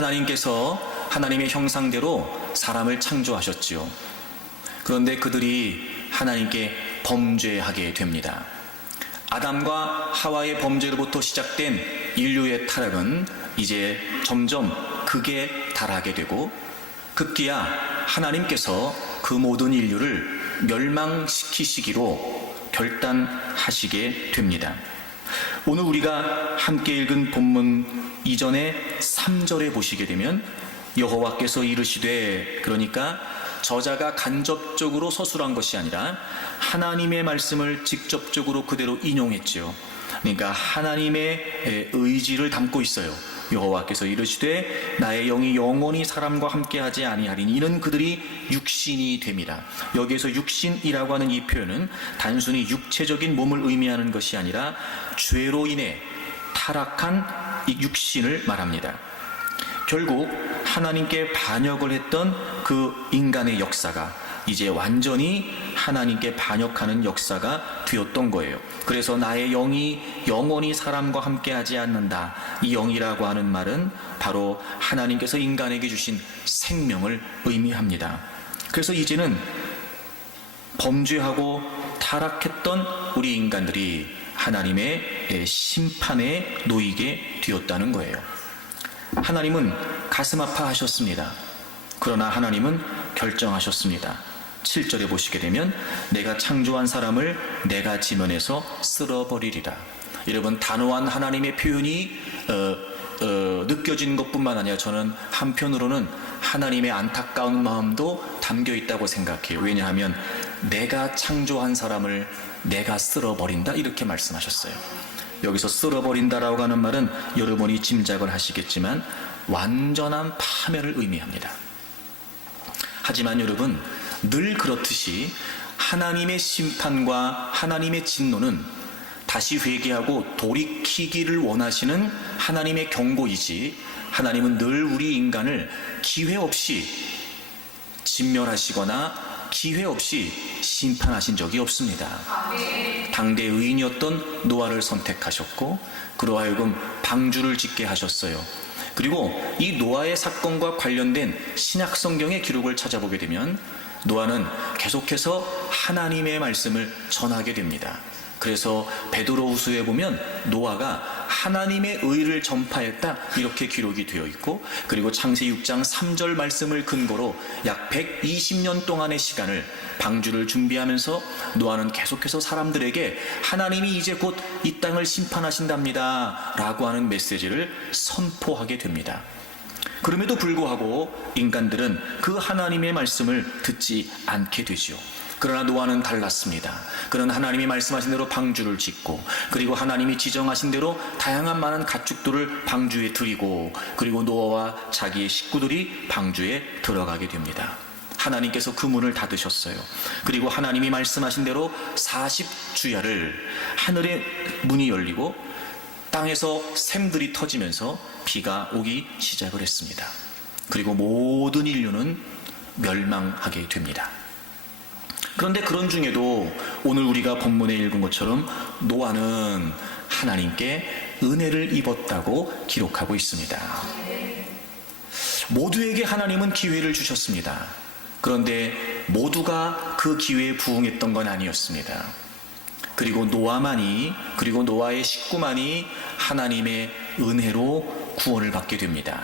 하나님께서 하나님의 형상대로 사람을 창조하셨지요. 그런데 그들이 하나님께 범죄하게 됩니다. 아담과 하와의 범죄로부터 시작된 인류의 타락은 이제 점점 극에 달하게 되고 급기야 하나님께서 그 모든 인류를 멸망시키시기로 결단하시게 됩니다. 오늘 우리가 함께 읽은 본문 이전의 3절에 보시게 되면 여호와께서 이르시되, 그러니까 저자가 간접적으로 서술한 것이 아니라 하나님의 말씀을 직접적으로 그대로 인용했지요. 그러니까 하나님의 의지를 담고 있어요. 여호와께서 이르시되 나의 영이 영원히 사람과 함께하지 아니하리니 이는 그들이 육신이 됨이라. 여기에서 육신이라고 하는 이 표현은 단순히 육체적인 몸을 의미하는 것이 아니라 죄로 인해 타락한 이 육신을 말합니다. 결국 하나님께 반역을 했던 그 인간의 역사가 이제 완전히 하나님께 반역하는 역사가 되었던 거예요. 그래서 나의 영이 영원히 사람과 함께하지 않는다. 이 영이라고 하는 말은 바로 하나님께서 인간에게 주신 생명을 의미합니다. 그래서 이제는 범죄하고 타락했던 우리 인간들이 하나님의 심판에 놓이게 되었다는 거예요. 하나님은 가슴 아파하셨습니다. 그러나 하나님은 결정하셨습니다. 7절에 보시게 되면 내가 창조한 사람을 내가 지면에서 쓸어버리리라. 여러분, 단호한 하나님의 표현이 느껴지는 것뿐만 아니라 저는 한편으로는 하나님의 안타까운 마음도 담겨 있다고 생각해요. 왜냐하면 내가 창조한 사람을 내가 쓸어버린다 이렇게 말씀하셨어요. 여기서 쓸어버린다라고 하는 말은 여러분이 짐작을 하시겠지만 완전한 파멸을 의미합니다. 하지만 여러분, 늘 그렇듯이 하나님의 심판과 하나님의 진노는 다시 회개하고 돌이키기를 원하시는 하나님의 경고이지, 하나님은 늘 우리 인간을 기회 없이 진멸하시거나 기회 없이 심판하신 적이 없습니다. 당대 의인이었던 노아를 선택하셨고 그로 하여금 방주를 짓게 하셨어요. 그리고 이 노아의 사건과 관련된 신약 성경의 기록을 찾아보게 되면 노아는 계속해서 하나님의 말씀을 전하게 됩니다. 그래서 베드로후서에 보면 노아가 하나님의 의를 전파했다 이렇게 기록이 되어 있고, 그리고 창세기 6장 3절 말씀을 근거로 약 120년 동안의 시간을 방주를 준비하면서 노아는 계속해서 사람들에게 하나님이 이제 곧 이 땅을 심판하신답니다 라고 하는 메시지를 선포하게 됩니다. 그럼에도 불구하고 인간들은 그 하나님의 말씀을 듣지 않게 되지요. 그러나 노아는 달랐습니다. 그는 하나님이 말씀하신 대로 방주를 짓고, 그리고 하나님이 지정하신 대로 다양한 많은 가축들을 방주에 들이고, 그리고 노아와 자기의 식구들이 방주에 들어가게 됩니다. 하나님께서 그 문을 닫으셨어요. 그리고 하나님이 말씀하신 대로 40주야를 하늘의 문이 열리고 땅에서 샘들이 터지면서 비가 오기 시작을 했습니다. 그리고 모든 인류는 멸망하게 됩니다. 그런데 그런 중에도 오늘 우리가 본문에 읽은 것처럼 노아는 하나님께 은혜를 입었다고 기록하고 있습니다. 모두에게 하나님은 기회를 주셨습니다. 그런데 모두가 그 기회에 부응했던 건 아니었습니다. 그리고 노아만이, 그리고 노아의 식구만이 하나님의 은혜로 구원을 받게 됩니다.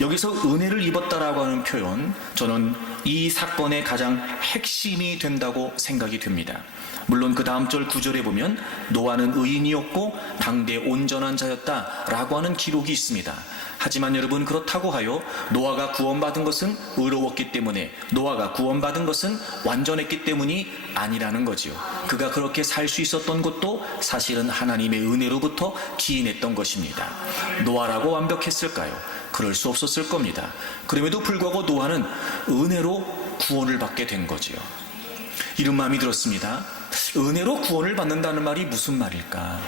여기서 은혜를 입었다라고 하는 표현, 저는 이 사건의 가장 핵심이 된다고 생각이 됩니다. 물론 그 다음 절 9절에 보면 노아는 의인이었고 당대 온전한 자였다라고 하는 기록이 있습니다. 하지만 여러분, 그렇다고 하여 노아가 구원받은 것은 의로웠기 때문에, 노아가 구원받은 것은 완전했기 때문이 아니라는 거지요. 그가 그렇게 살 수 있었던 것도 사실은 하나님의 은혜로부터 기인했던 것입니다. 노아라고 완벽했을까요? 그럴 수 없었을 겁니다. 그럼에도 불구하고 노아는 은혜로 구원을 받게 된 거지요. 이런 마음이 들었습니다. 은혜로 구원을 받는다는 말이 무슨 말일까?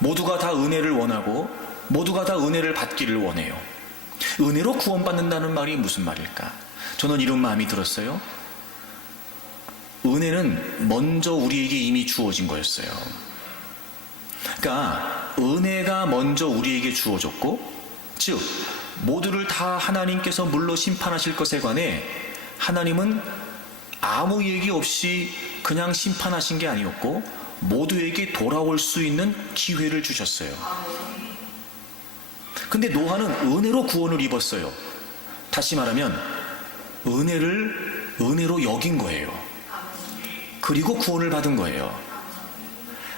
모두가 다 은혜를 원하고 모두가 다 은혜를 받기를 원해요. 은혜로 구원받는다는 말이 무슨 말일까? 저는 이런 마음이 들었어요. 은혜는 먼저 우리에게 이미 주어진 거였어요. 그러니까 은혜가 먼저 우리에게 주어졌고, 즉 모두를 다 하나님께서 물로 심판하실 것에 관해 하나님은 아무 얘기 없이 그냥 심판하신 게 아니었고 모두에게 돌아올 수 있는 기회를 주셨어요. 근데 노아는 은혜로 구원을 입었어요. 다시 말하면 은혜를 은혜로 여긴 거예요. 그리고 구원을 받은 거예요.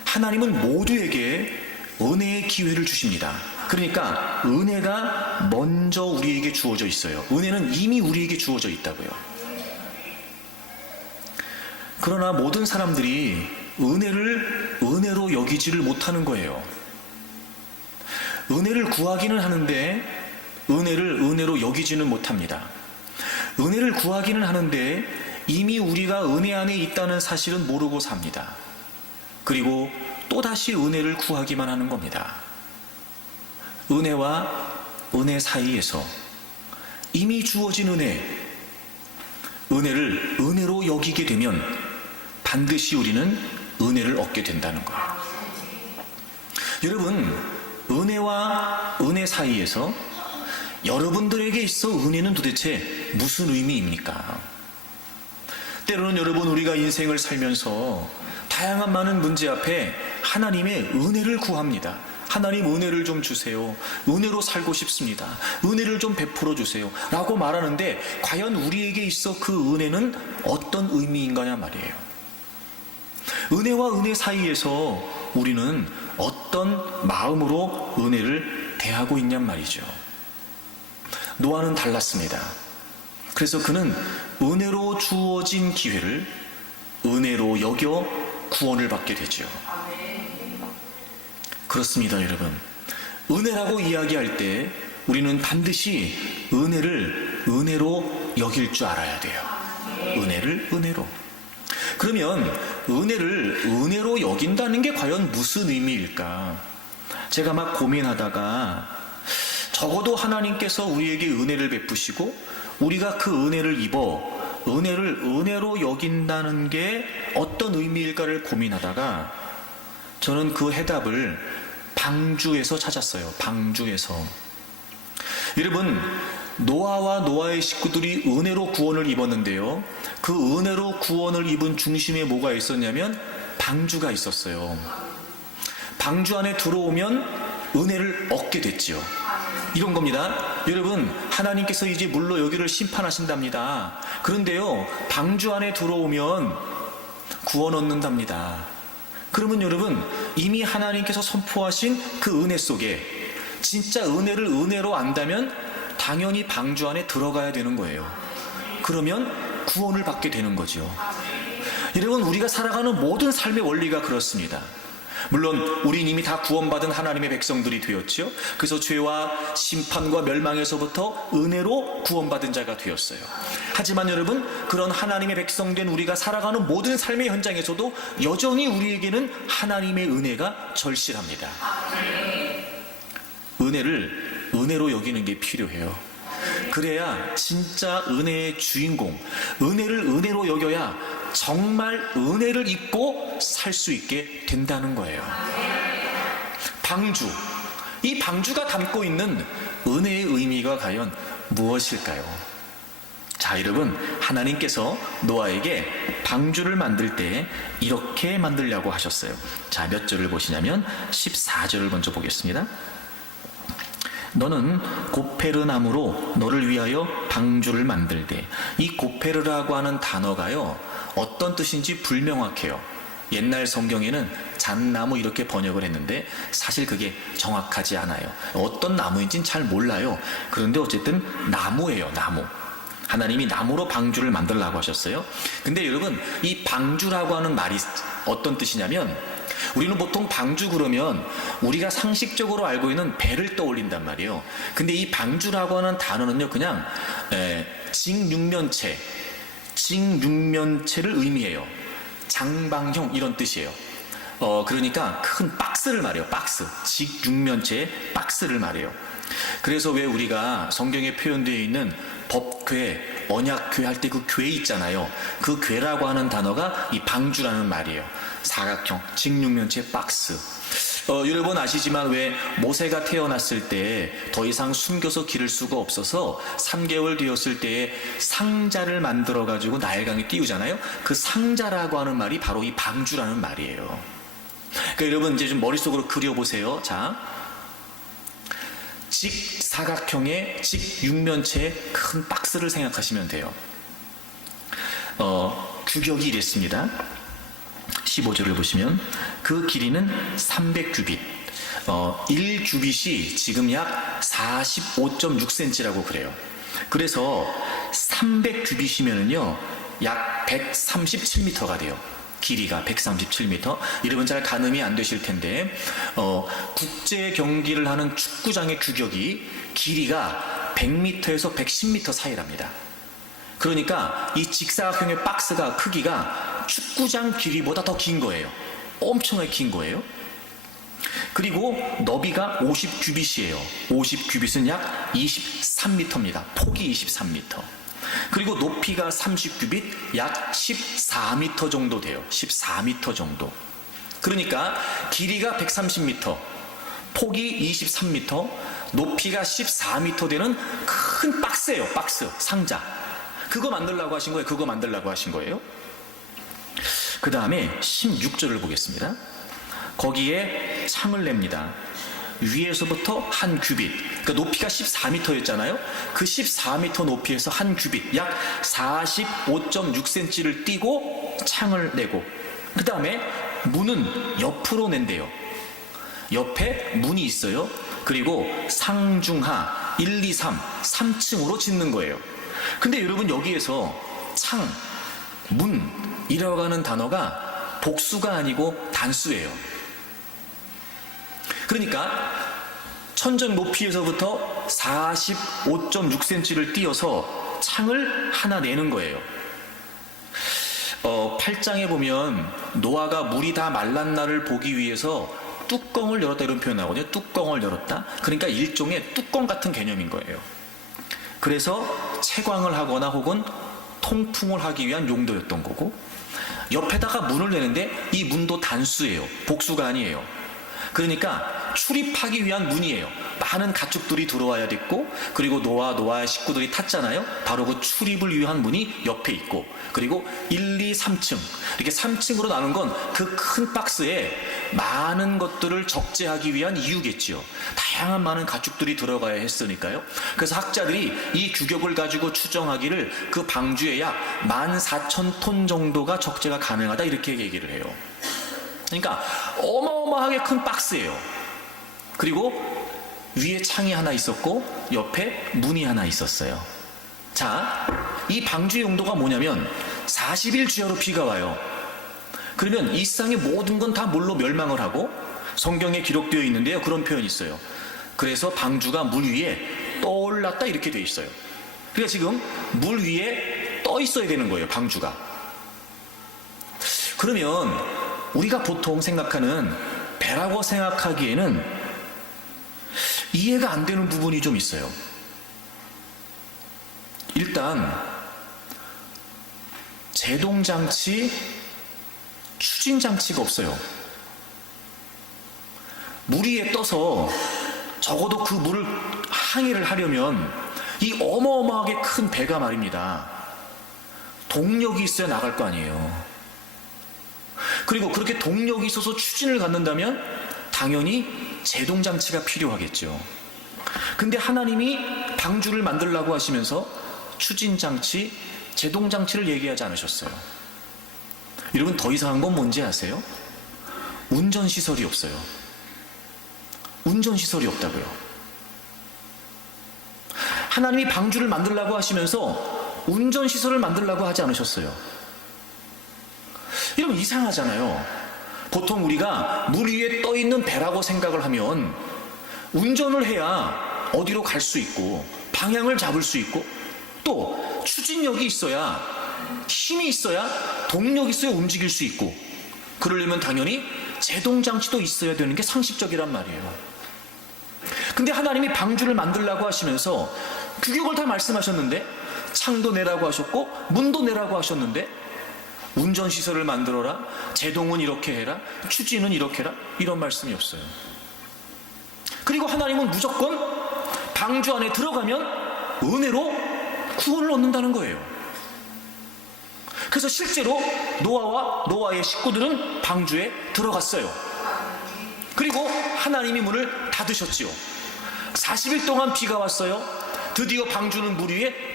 하나님은 모두에게 은혜의 기회를 주십니다. 그러니까 은혜가 먼저 우리에게 주어져 있어요. 은혜는 이미 우리에게 주어져 있다고요. 그러나 모든 사람들이 은혜를 은혜로 여기지를 못하는 거예요. 은혜를 구하기는 하는데 은혜를 은혜로 여기지는 못합니다. 은혜를 구하기는 하는데 이미 우리가 은혜 안에 있다는 사실은 모르고 삽니다. 그리고 또다시 은혜를 구하기만 하는 겁니다. 은혜와 은혜 사이에서 이미 주어진 은혜를 은혜로 여기게 되면 반드시 우리는 은혜를 얻게 된다는 거예요. 여러분, 은혜와 은혜 사이에서 여러분들에게 있어 은혜는 도대체 무슨 의미입니까? 때로는 여러분, 우리가 인생을 살면서 다양한 많은 문제 앞에 하나님의 은혜를 구합니다. 하나님, 은혜를 좀 주세요. 은혜로 살고 싶습니다. 은혜를 좀 베풀어 주세요. 라고 말하는데 과연 우리에게 있어 그 은혜는 어떤 의미인가냐 말이에요. 은혜와 은혜 사이에서 우리는 어떤 마음으로 은혜를 대하고 있냔 말이죠. 노아는 달랐습니다. 그래서 그는 은혜로 주어진 기회를 은혜로 여겨 구원을 받게 되죠. 그렇습니다, 여러분. 은혜라고 이야기할 때 우리는 반드시 은혜를 은혜로 여길 줄 알아야 돼요. 은혜를 은혜로. 그러면 은혜를 은혜로 여긴다는 게 과연 무슨 의미일까? 제가 막 고민하다가 적어도 하나님께서 우리에게 은혜를 베푸시고 우리가 그 은혜를 입어 은혜를 은혜로 여긴다는 게 어떤 의미일까를 고민하다가 저는 그 해답을 방주에서 찾았어요. 방주에서. 여러분, 노아와 노아의 식구들이 은혜로 구원을 입었는데요, 그 은혜로 구원을 입은 중심에 뭐가 있었냐면 방주가 있었어요. 방주 안에 들어오면 은혜를 얻게 됐지요. 이런 겁니다. 여러분, 하나님께서 이제 물로 여기를 심판하신답니다. 그런데요, 방주 안에 들어오면 구원 얻는답니다. 그러면 여러분, 이미 하나님께서 선포하신 그 은혜 속에 진짜 은혜를 은혜로 안다면 당연히 방주 안에 들어가야 되는 거예요. 그러면 구원을 받게 되는 거죠. 여러분, 우리가 살아가는 모든 삶의 원리가 그렇습니다. 물론 우린 이미 다 구원받은 하나님의 백성들이 되었죠. 그래서 죄와 심판과 멸망에서부터 은혜로 구원받은 자가 되었어요. 하지만 여러분, 그런 하나님의 백성된 우리가 살아가는 모든 삶의 현장에서도 여전히 우리에게는 하나님의 은혜가 절실합니다. 은혜를 은혜로 여기는 게 필요해요. 그래야 진짜 은혜의 주인공, 은혜를 은혜로 여겨야 정말 은혜를 입고 살 수 있게 된다는 거예요. 방주, 이 방주가 담고 있는 은혜의 의미가 과연 무엇일까요? 자, 여러분, 하나님께서 노아에게 방주를 만들 때 이렇게 만들려고 하셨어요. 자, 몇 절을 보시냐면 14절을 먼저 보겠습니다. 너는 고페르 나무로 너를 위하여 방주를 만들되, 이 고페르라고 하는 단어가요, 어떤 뜻인지 불명확해요. 옛날 성경에는 잣나무 이렇게 번역을 했는데 사실 그게 정확하지 않아요. 어떤 나무인지는 잘 몰라요. 그런데 어쨌든 나무예요, 나무. 하나님이 나무로 방주를 만들라고 하셨어요. 근데 여러분, 이 방주라고 하는 말이 어떤 뜻이냐면, 우리는 보통 방주 그러면 우리가 상식적으로 알고 있는 배를 떠올린단 말이에요. 근데 이 방주라고 하는 단어는요, 그냥 직육면체를 의미해요. 장방형 이런 뜻이에요. 그러니까 큰 박스를 말해요. 박스, 직육면체의 박스를 말해요. 그래서 왜 우리가 성경에 표현되어 있는 법궤, 언약궤 할 때 그 궤 있잖아요. 그 궤라고 하는 단어가 이 방주라는 말이에요. 사각형, 직육면체 박스. 여러분 아시지만 왜 모세가 태어났을 때 더 이상 숨겨서 기를 수가 없어서 3개월 되었을 때에 상자를 만들어 가지고 나일강에 띄우잖아요. 그 상자라고 하는 말이 바로 이 방주라는 말이에요. 그러니까 여러분 이제 좀 머릿속으로 그려보세요. 자, 직사각형의 직육면체의 큰 박스를 생각하시면 돼요. 규격이 이랬습니다. 15절을 보시면 그 길이는 300규빗, 1규빗이 지금 약 45.6cm라고 그래요. 그래서 300규빗이면은요 약 137m가 돼요. 길이가 137m. 여러분 잘 가늠이 안 되실 텐데 국제 경기를 하는 축구장의 규격이 길이가 100m에서 110m 사이랍니다. 그러니까 이 직사각형의 박스가 크기가 축구장 길이보다 더 긴 거예요. 엄청나게 긴 거예요. 그리고 너비가 50규빗이에요. 50규빗은 약 23m입니다. 폭이 23m. 그리고 높이가 30규빗, 약 14m 정도 돼요. 14m 정도. 그러니까 길이가 130m, 폭이 23m, 높이가 14m 되는 큰 박스예요. 박스, 상자. 그거 만들려고 하신 거예요? 그거 만들려고 하신 거예요? 그 다음에 16절을 보겠습니다. 거기에 창을 냅니다. 위에서부터 한 규빗, 그러니까 높이가 14m였잖아요. 그 14m 높이에서 한 규빗, 약 45.6cm를 띄고 창을 내고, 그 다음에 문은 옆으로 낸대요. 옆에 문이 있어요. 그리고 상중하 1, 2, 3, 3층으로 짓는 거예요. 근데 여러분 여기에서 창, 문이라고 하는 단어가 복수가 아니고 단수예요. 그러니까 천정 높이에서부터 45.6cm를 띄어서 창을 하나 내는 거예요. 8장에 보면 노아가 물이 다 말란 날을 보기 위해서 뚜껑을 열었다 이런 표현 나오거든요. 뚜껑을 열었다. 그러니까 일종의 뚜껑 같은 개념인 거예요. 그래서 채광을 하거나 혹은 통풍을 하기 위한 용도였던 거고, 옆에다가 문을 내는데 이 문도 단수예요. 복수가 아니에요. 그러니까 출입하기 위한 문이에요. 많은 가축들이 들어와야 됐고, 그리고 노아의 식구들이 탔잖아요. 바로 그 출입을 위한 문이 옆에 있고, 그리고 1, 2, 3층 이렇게 3층으로 나눈 건 그 큰 박스에 많은 것들을 적재하기 위한 이유겠지요. 다양한 많은 가축들이 들어가야 했으니까요. 그래서 학자들이 이 규격을 가지고 추정하기를 그 방주에 약 14,000톤 정도가 적재가 가능하다 이렇게 얘기를 해요. 그러니까 어마어마하게 큰 박스예요. 그리고 위에 창이 하나 있었고 옆에 문이 하나 있었어요. 자, 이 방주의 용도가 뭐냐면 40일 주야로 비가 와요. 그러면 이 세상의 모든 건 다 물로 멸망을 하고, 성경에 기록되어 있는데요, 그런 표현이 있어요. 그래서 방주가 물 위에 떠올랐다 이렇게 되어 있어요. 그러니까 지금 물 위에 떠 있어야 되는 거예요, 방주가. 그러면 우리가 보통 생각하는 배라고 생각하기에는 이해가 안 되는 부분이 좀 있어요. 일단 제동장치, 추진장치가 없어요. 물 위에 떠서 적어도 그 물을 항해를 하려면 이 어마어마하게 큰 배가 말입니다, 동력이 있어야 나갈 거 아니에요. 그리고 그렇게 동력이 있어서 추진을 갖는다면 당연히 제동장치가 필요하겠죠. 근데 하나님이 방주를 만들라고 하시면서 추진장치, 제동장치를 얘기하지 않으셨어요. 여러분 더 이상한 건 뭔지 아세요? 운전시설이 없어요. 운전시설이 없다고요. 하나님이 방주를 만들라고 하시면서 운전시설을 만들라고 하지 않으셨어요. 이러면 이상하잖아요. 보통 우리가 물 위에 떠 있는 배라고 생각을 하면 운전을 해야 어디로 갈 수 있고 방향을 잡을 수 있고 또 추진력이 있어야, 힘이 있어야, 동력이 있어야 움직일 수 있고, 그러려면 당연히 제동장치도 있어야 되는 게 상식적이란 말이에요. 근데 하나님이 방주를 만들라고 하시면서 규격을 다 말씀하셨는데, 창도 내라고 하셨고 문도 내라고 하셨는데 운전시설을 만들어라, 제동은 이렇게 해라, 추진은 이렇게 해라, 이런 말씀이 없어요. 그리고 하나님은 무조건 방주 안에 들어가면 은혜로 구원을 얻는다는 거예요. 그래서 실제로 노아와 노아의 식구들은 방주에 들어갔어요. 그리고 하나님이 문을 닫으셨지요. 40일 동안 비가 왔어요. 드디어 방주는 물 위에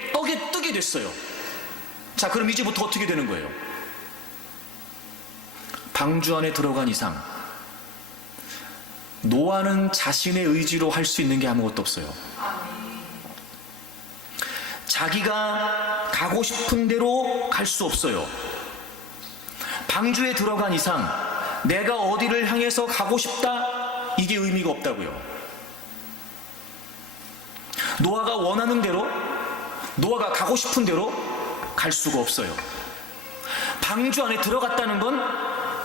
뜨게 됐어요. 자, 그럼 이제부터 어떻게 되는 거예요? 방주 안에 들어간 이상 노아는 자신의 의지로 할 수 있는 게 아무것도 없어요. 자기가 가고 싶은 대로 갈 수 없어요. 방주에 들어간 이상 내가 어디를 향해서 가고 싶다, 이게 의미가 없다고요. 노아가 원하는 대로, 노아가 가고 싶은 대로 갈 수가 없어요. 방주 안에 들어갔다는 건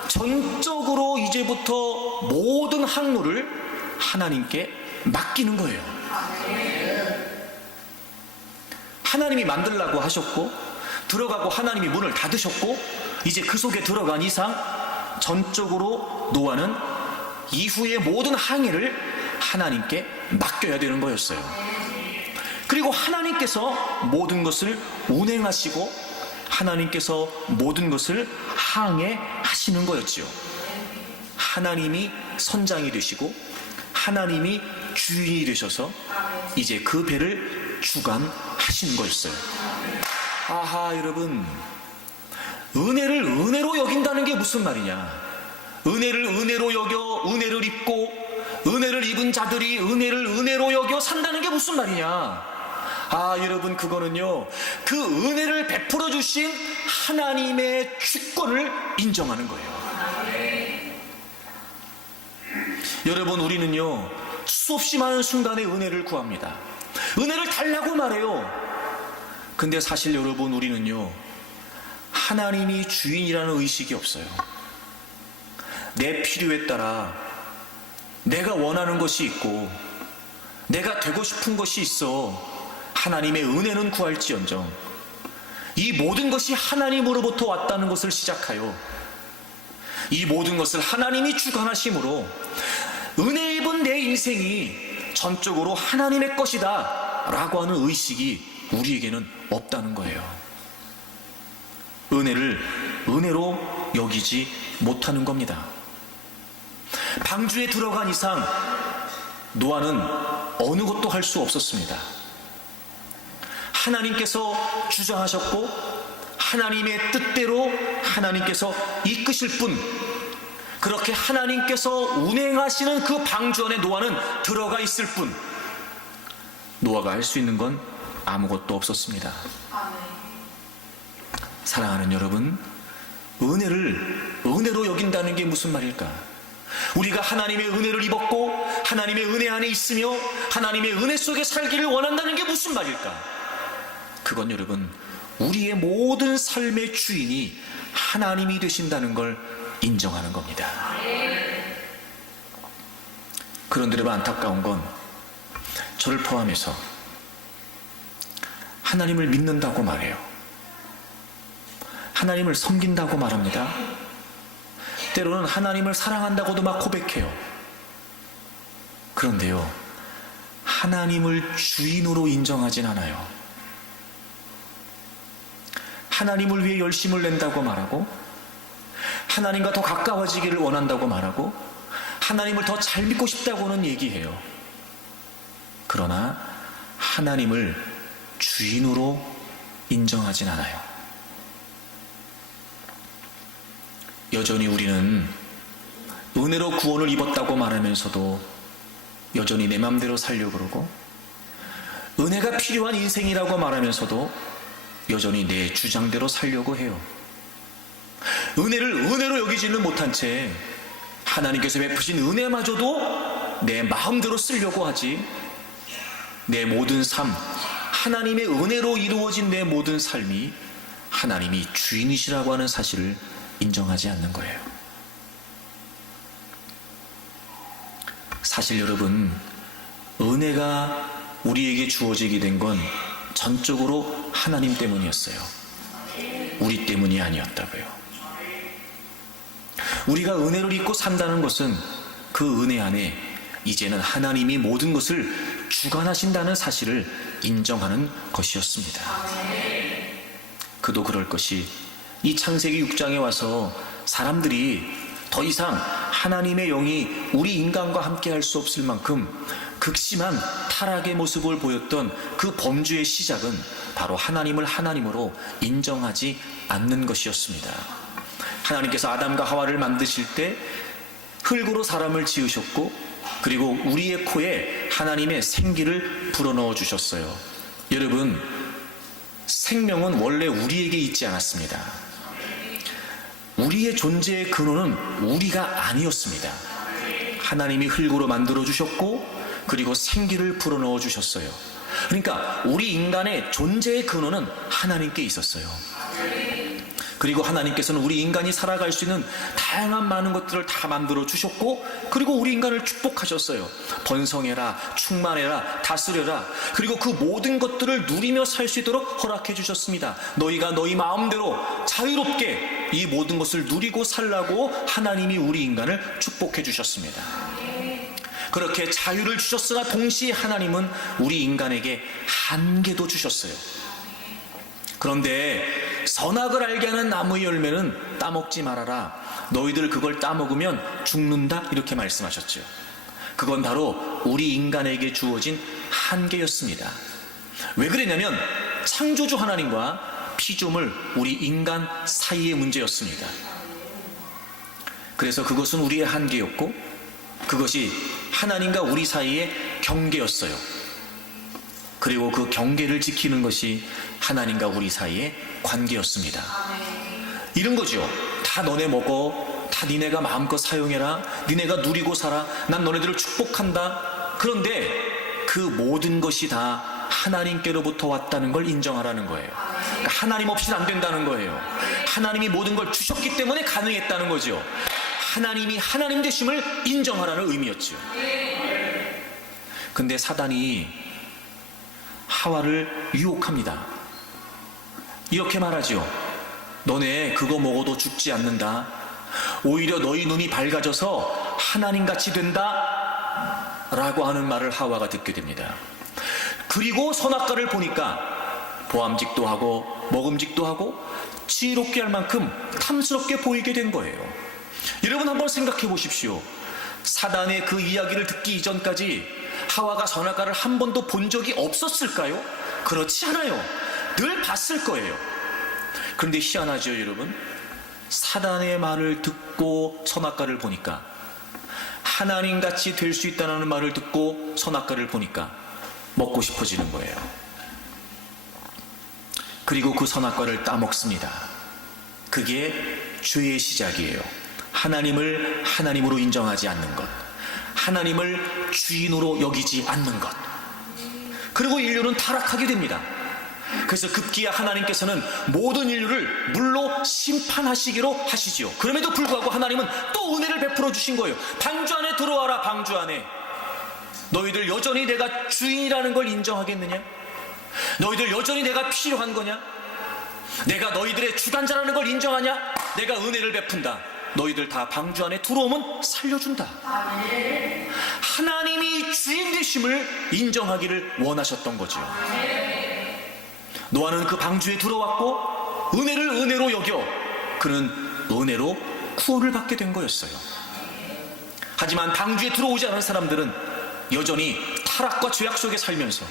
전적으로 이제부터 모든 항로를 하나님께 맡기는 거예요. 하나님이 만들라고 하셨고 들어가고 하나님이 문을 닫으셨고 이제 그 속에 들어간 이상 전적으로 노아는 이후의 모든 항해를 하나님께 맡겨야 되는 거였어요. 그리고 하나님께서 모든 것을 운행하시고 하나님께서 모든 것을 항해하시는 거였지요. 하나님이 선장이 되시고 하나님이 주인이 되셔서 이제 그 배를 주관하시는 거였어요. 아하, 여러분, 은혜를 은혜로 여긴다는 게 무슨 말이냐? 은혜를 은혜로 여겨 은혜를 입고 은혜를 입은 자들이 은혜를 은혜로 여겨 산다는 게 무슨 말이냐? 아, 여러분, 그거는요, 그 은혜를 베풀어 주신 하나님의 주권을 인정하는 거예요. 여러분, 우리는요 수없이 많은 순간에 은혜를 구합니다. 은혜를 달라고 말해요. 근데 사실 여러분, 우리는요 하나님이 주인이라는 의식이 없어요. 내 필요에 따라 내가 원하는 것이 있고 내가 되고 싶은 것이 있어 하나님의 은혜는 구할지언정 이 모든 것이 하나님으로부터 왔다는 것을 시작하여 이 모든 것을 하나님이 주관하심으로 은혜 입은 내 인생이 전적으로 하나님의 것이다 라고 하는 의식이 우리에게는 없다는 거예요. 은혜를 은혜로 여기지 못하는 겁니다. 방주에 들어간 이상 노아는 어느 것도 할 수 없었습니다. 하나님께서 주장하셨고 하나님의 뜻대로 하나님께서 이끄실 뿐, 그렇게 하나님께서 운행하시는 그 방주 안에 노아는 들어가 있을 뿐, 노아가 할 수 있는 건 아무것도 없었습니다. 사랑하는 여러분, 은혜를 은혜로 여긴다는 게 무슨 말일까? 우리가 하나님의 은혜를 입었고 하나님의 은혜 안에 있으며 하나님의 은혜 속에 살기를 원한다는 게 무슨 말일까? 그건 여러분, 우리의 모든 삶의 주인이 하나님이 되신다는 걸 인정하는 겁니다. 그런데 여러분, 안타까운 건 저를 포함해서 하나님을 믿는다고 말해요. 하나님을 섬긴다고 말합니다. 때로는 하나님을 사랑한다고도 막 고백해요. 그런데요, 하나님을 주인으로 인정하진 않아요. 하나님을 위해 열심을 낸다고 말하고 하나님과 더 가까워지기를 원한다고 말하고 하나님을 더 잘 믿고 싶다고는 얘기해요. 그러나 하나님을 주인으로 인정하진 않아요. 여전히 우리는 은혜로 구원을 입었다고 말하면서도 여전히 내 맘대로 살려고 그러고, 은혜가 필요한 인생이라고 말하면서도 여전히 내 주장대로 살려고 해요. 은혜를 은혜로 여기지는 못한 채 하나님께서 베푸신 은혜마저도 내 마음대로 쓰려고 하지, 내 모든 삶, 하나님의 은혜로 이루어진 내 모든 삶이 하나님이 주인이시라고 하는 사실을 인정하지 않는 거예요. 사실 여러분, 은혜가 우리에게 주어지게 된 건 전적으로 하나님 때문이었어요. 우리 때문이 아니었다고요. 우리가 은혜를 입고 산다는 것은 그 은혜 안에 이제는 하나님이 모든 것을 주관하신다는 사실을 인정하는 것이었습니다. 그도 그럴 것이 이 창세기 6장에 와서 사람들이 더 이상 하나님의 영이 우리 인간과 함께 할 수 없을 만큼 극심한 타락의 모습을 보였던 그 범죄의 시작은 바로 하나님을 하나님으로 인정하지 않는 것이었습니다. 하나님께서 아담과 하와를 만드실 때 흙으로 사람을 지으셨고, 그리고 우리의 코에 하나님의 생기를 불어넣어 주셨어요. 여러분, 생명은 원래 우리에게 있지 않았습니다. 우리의 존재의 근원은 우리가 아니었습니다. 하나님이 흙으로 만들어 주셨고, 그리고 생기를 불어넣어 주셨어요. 그러니까 우리 인간의 존재의 근원은 하나님께 있었어요. 그리고 하나님께서는 우리 인간이 살아갈 수 있는 다양한 많은 것들을 다 만들어 주셨고, 그리고 우리 인간을 축복하셨어요. 번성해라, 충만해라, 다스려라. 그리고 그 모든 것들을 누리며 살 수 있도록 허락해 주셨습니다. 너희가 너희 마음대로 자유롭게 이 모든 것을 누리고 살라고 하나님이 우리 인간을 축복해 주셨습니다. 그렇게 자유를 주셨으나 동시에 하나님은 우리 인간에게 한계도 주셨어요. 그런데 선악을 알게 하는 나무의 열매는 따먹지 말아라. 너희들 그걸 따먹으면 죽는다. 이렇게 말씀하셨죠. 그건 바로 우리 인간에게 주어진 한계였습니다. 왜 그랬냐면 창조주 하나님과 피조물 우리 인간 사이의 문제였습니다. 그래서 그것은 우리의 한계였고, 그것이 하나님과 우리 사이의 경계였어요. 그리고 그 경계를 지키는 것이 하나님과 우리 사이의 관계였습니다. 이런 거죠. 다 너네 먹어, 다 니네가 마음껏 사용해라, 니네가 누리고 살아, 난 너네들을 축복한다. 그런데 그 모든 것이 다 하나님께로부터 왔다는 걸 인정하라는 거예요. 그러니까 하나님 없이는 안 된다는 거예요. 하나님이 모든 걸 주셨기 때문에 가능했다는 거죠. 하나님이 하나님 되심을 인정하라는 의미였죠. 근데 사단이 하와를 유혹합니다. 이렇게 말하죠. 너네 그거 먹어도 죽지 않는다. 오히려 너희 눈이 밝아져서 하나님같이 된다. 라고 하는 말을 하와가 듣게 됩니다. 그리고 선악과를 보니까 보암직도 하고 먹음직도 하고 지혜롭게 할 만큼 탐스럽게 보이게 된 거예요. 여러분 한번 생각해 보십시오. 사단의 그 이야기를 듣기 이전까지 하와가 선악과를 한 번도 본 적이 없었을까요? 그렇지 않아요. 늘 봤을 거예요. 그런데 희한하죠, 여러분. 사단의 말을 듣고 선악과를 보니까, 하나님같이 될 수 있다는 말을 듣고 선악과를 보니까 먹고 싶어지는 거예요. 그리고 그 선악과를 따먹습니다. 그게 죄의 시작이에요. 하나님을 하나님으로 인정하지 않는 것, 하나님을 주인으로 여기지 않는 것. 그리고 인류는 타락하게 됩니다. 그래서 급기야 하나님께서는 모든 인류를 물로 심판하시기로 하시지요. 그럼에도 불구하고 하나님은 또 은혜를 베풀어 주신 거예요. 방주 안에 들어와라. 방주 안에. 너희들 여전히 내가 주인이라는 걸 인정하겠느냐? 너희들 여전히 내가 필요한 거냐? 내가 너희들의 주관자라는 걸 인정하냐? 내가 은혜를 베푼다. 너희들 다 방주 안에 들어오면 살려준다. 하나님이 주인 되심을 인정하기를 원하셨던 거죠. 노아는 그 방주에 들어왔고 은혜를 은혜로 여겨 그는 은혜로 구원을 받게 된 거였어요. 하지만 방주에 들어오지 않은 사람들은 여전히 타락과 죄악 속에 살면서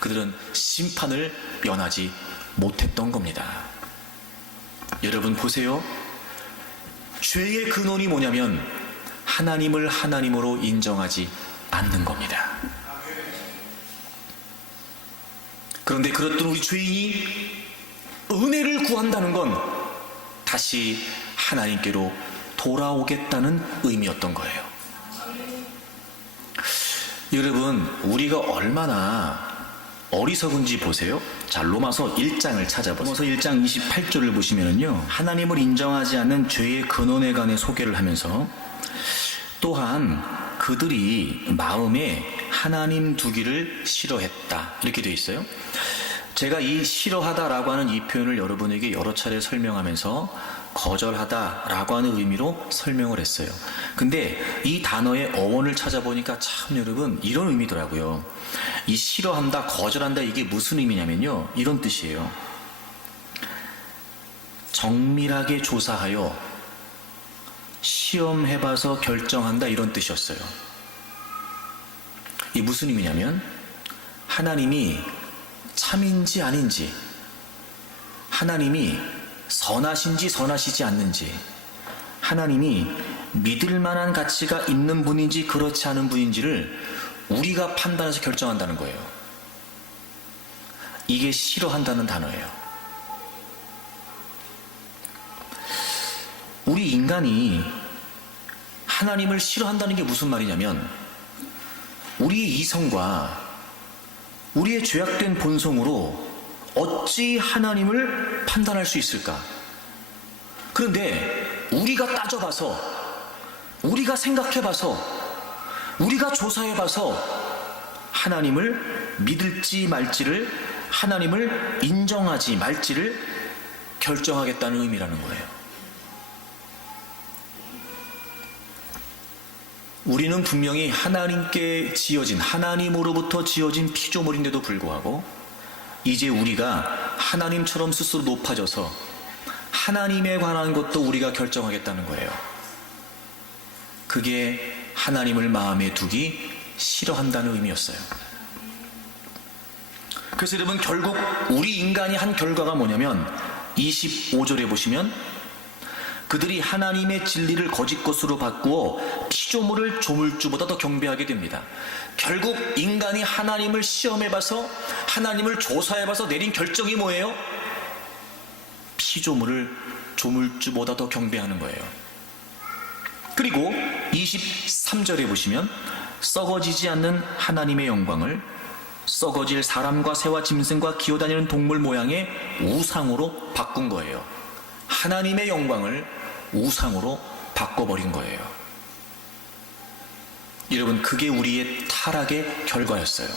그들은 심판을 면하지 못했던 겁니다. 여러분 보세요. 죄의 근원이 뭐냐면 하나님을 하나님으로 인정하지 않는 겁니다. 그런데 그랬던 우리 죄인이 은혜를 구한다는 건 다시 하나님께로 돌아오겠다는 의미였던 거예요. 여러분, 우리가 얼마나 어리석은지 보세요. 자, 로마서 1장을 찾아보세요. 로마서 1장 28절을 보시면은요, 하나님을 인정하지 않는 죄의 근원에 관해 소개를 하면서 또한 그들이 마음에 하나님 두기를 싫어했다. 이렇게 되어 있어요. 제가 이 싫어하다라고 하는 이 표현을 여러분에게 여러 차례 설명하면서 거절하다라고 하는 의미로 설명을 했어요. 근데 이 단어의 어원을 찾아보니까 참 여러분 이런 의미더라고요. 이 싫어한다, 거절한다 이게 무슨 의미냐면요. 이런 뜻이에요. 정밀하게 조사하여 시험해봐서 결정한다 이런 뜻이었어요. 이게 무슨 의미냐면 하나님이 참인지 아닌지, 하나님이 선하신지 선하시지 않는지, 하나님이 믿을 만한 가치가 있는 분인지 그렇지 않은 분인지를 우리가 판단해서 결정한다는 거예요. 이게 싫어한다는 단어예요. 우리 인간이 하나님을 싫어한다는 게 무슨 말이냐면 우리의 이성과 우리의 죄악된 본성으로 어찌 하나님을 판단할 수 있을까? 그런데 우리가 따져봐서, 우리가 생각해봐서, 우리가 조사해봐서 하나님을 믿을지 말지를, 하나님을 인정하지 말지를 결정하겠다는 의미라는 거예요. 우리는 분명히 하나님께 지어진, 하나님으로부터 지어진 피조물인데도 불구하고 이제 우리가 하나님처럼 스스로 높아져서 하나님에 관한 것도 우리가 결정하겠다는 거예요. 그게 하나님을 마음에 두기 싫어한다는 의미였어요. 그래서 여러분 결국 우리 인간이 한 결과가 뭐냐면 25절에 보시면 그들이 하나님의 진리를 거짓 것으로 바꾸어 피조물을 조물주보다 더 경배하게 됩니다. 결국 인간이 하나님을 시험해봐서 하나님을 조사해봐서 내린 결정이 뭐예요? 피조물을 조물주보다 더 경배하는 거예요. 그리고 23절에 보시면 썩어지지 않는 하나님의 영광을 썩어질 사람과 새와 짐승과 기어다니는 동물 모양의 우상으로 바꾼 거예요. 하나님의 영광을 우상으로 바꿔버린 거예요. 여러분 그게 우리의 타락의 결과였어요.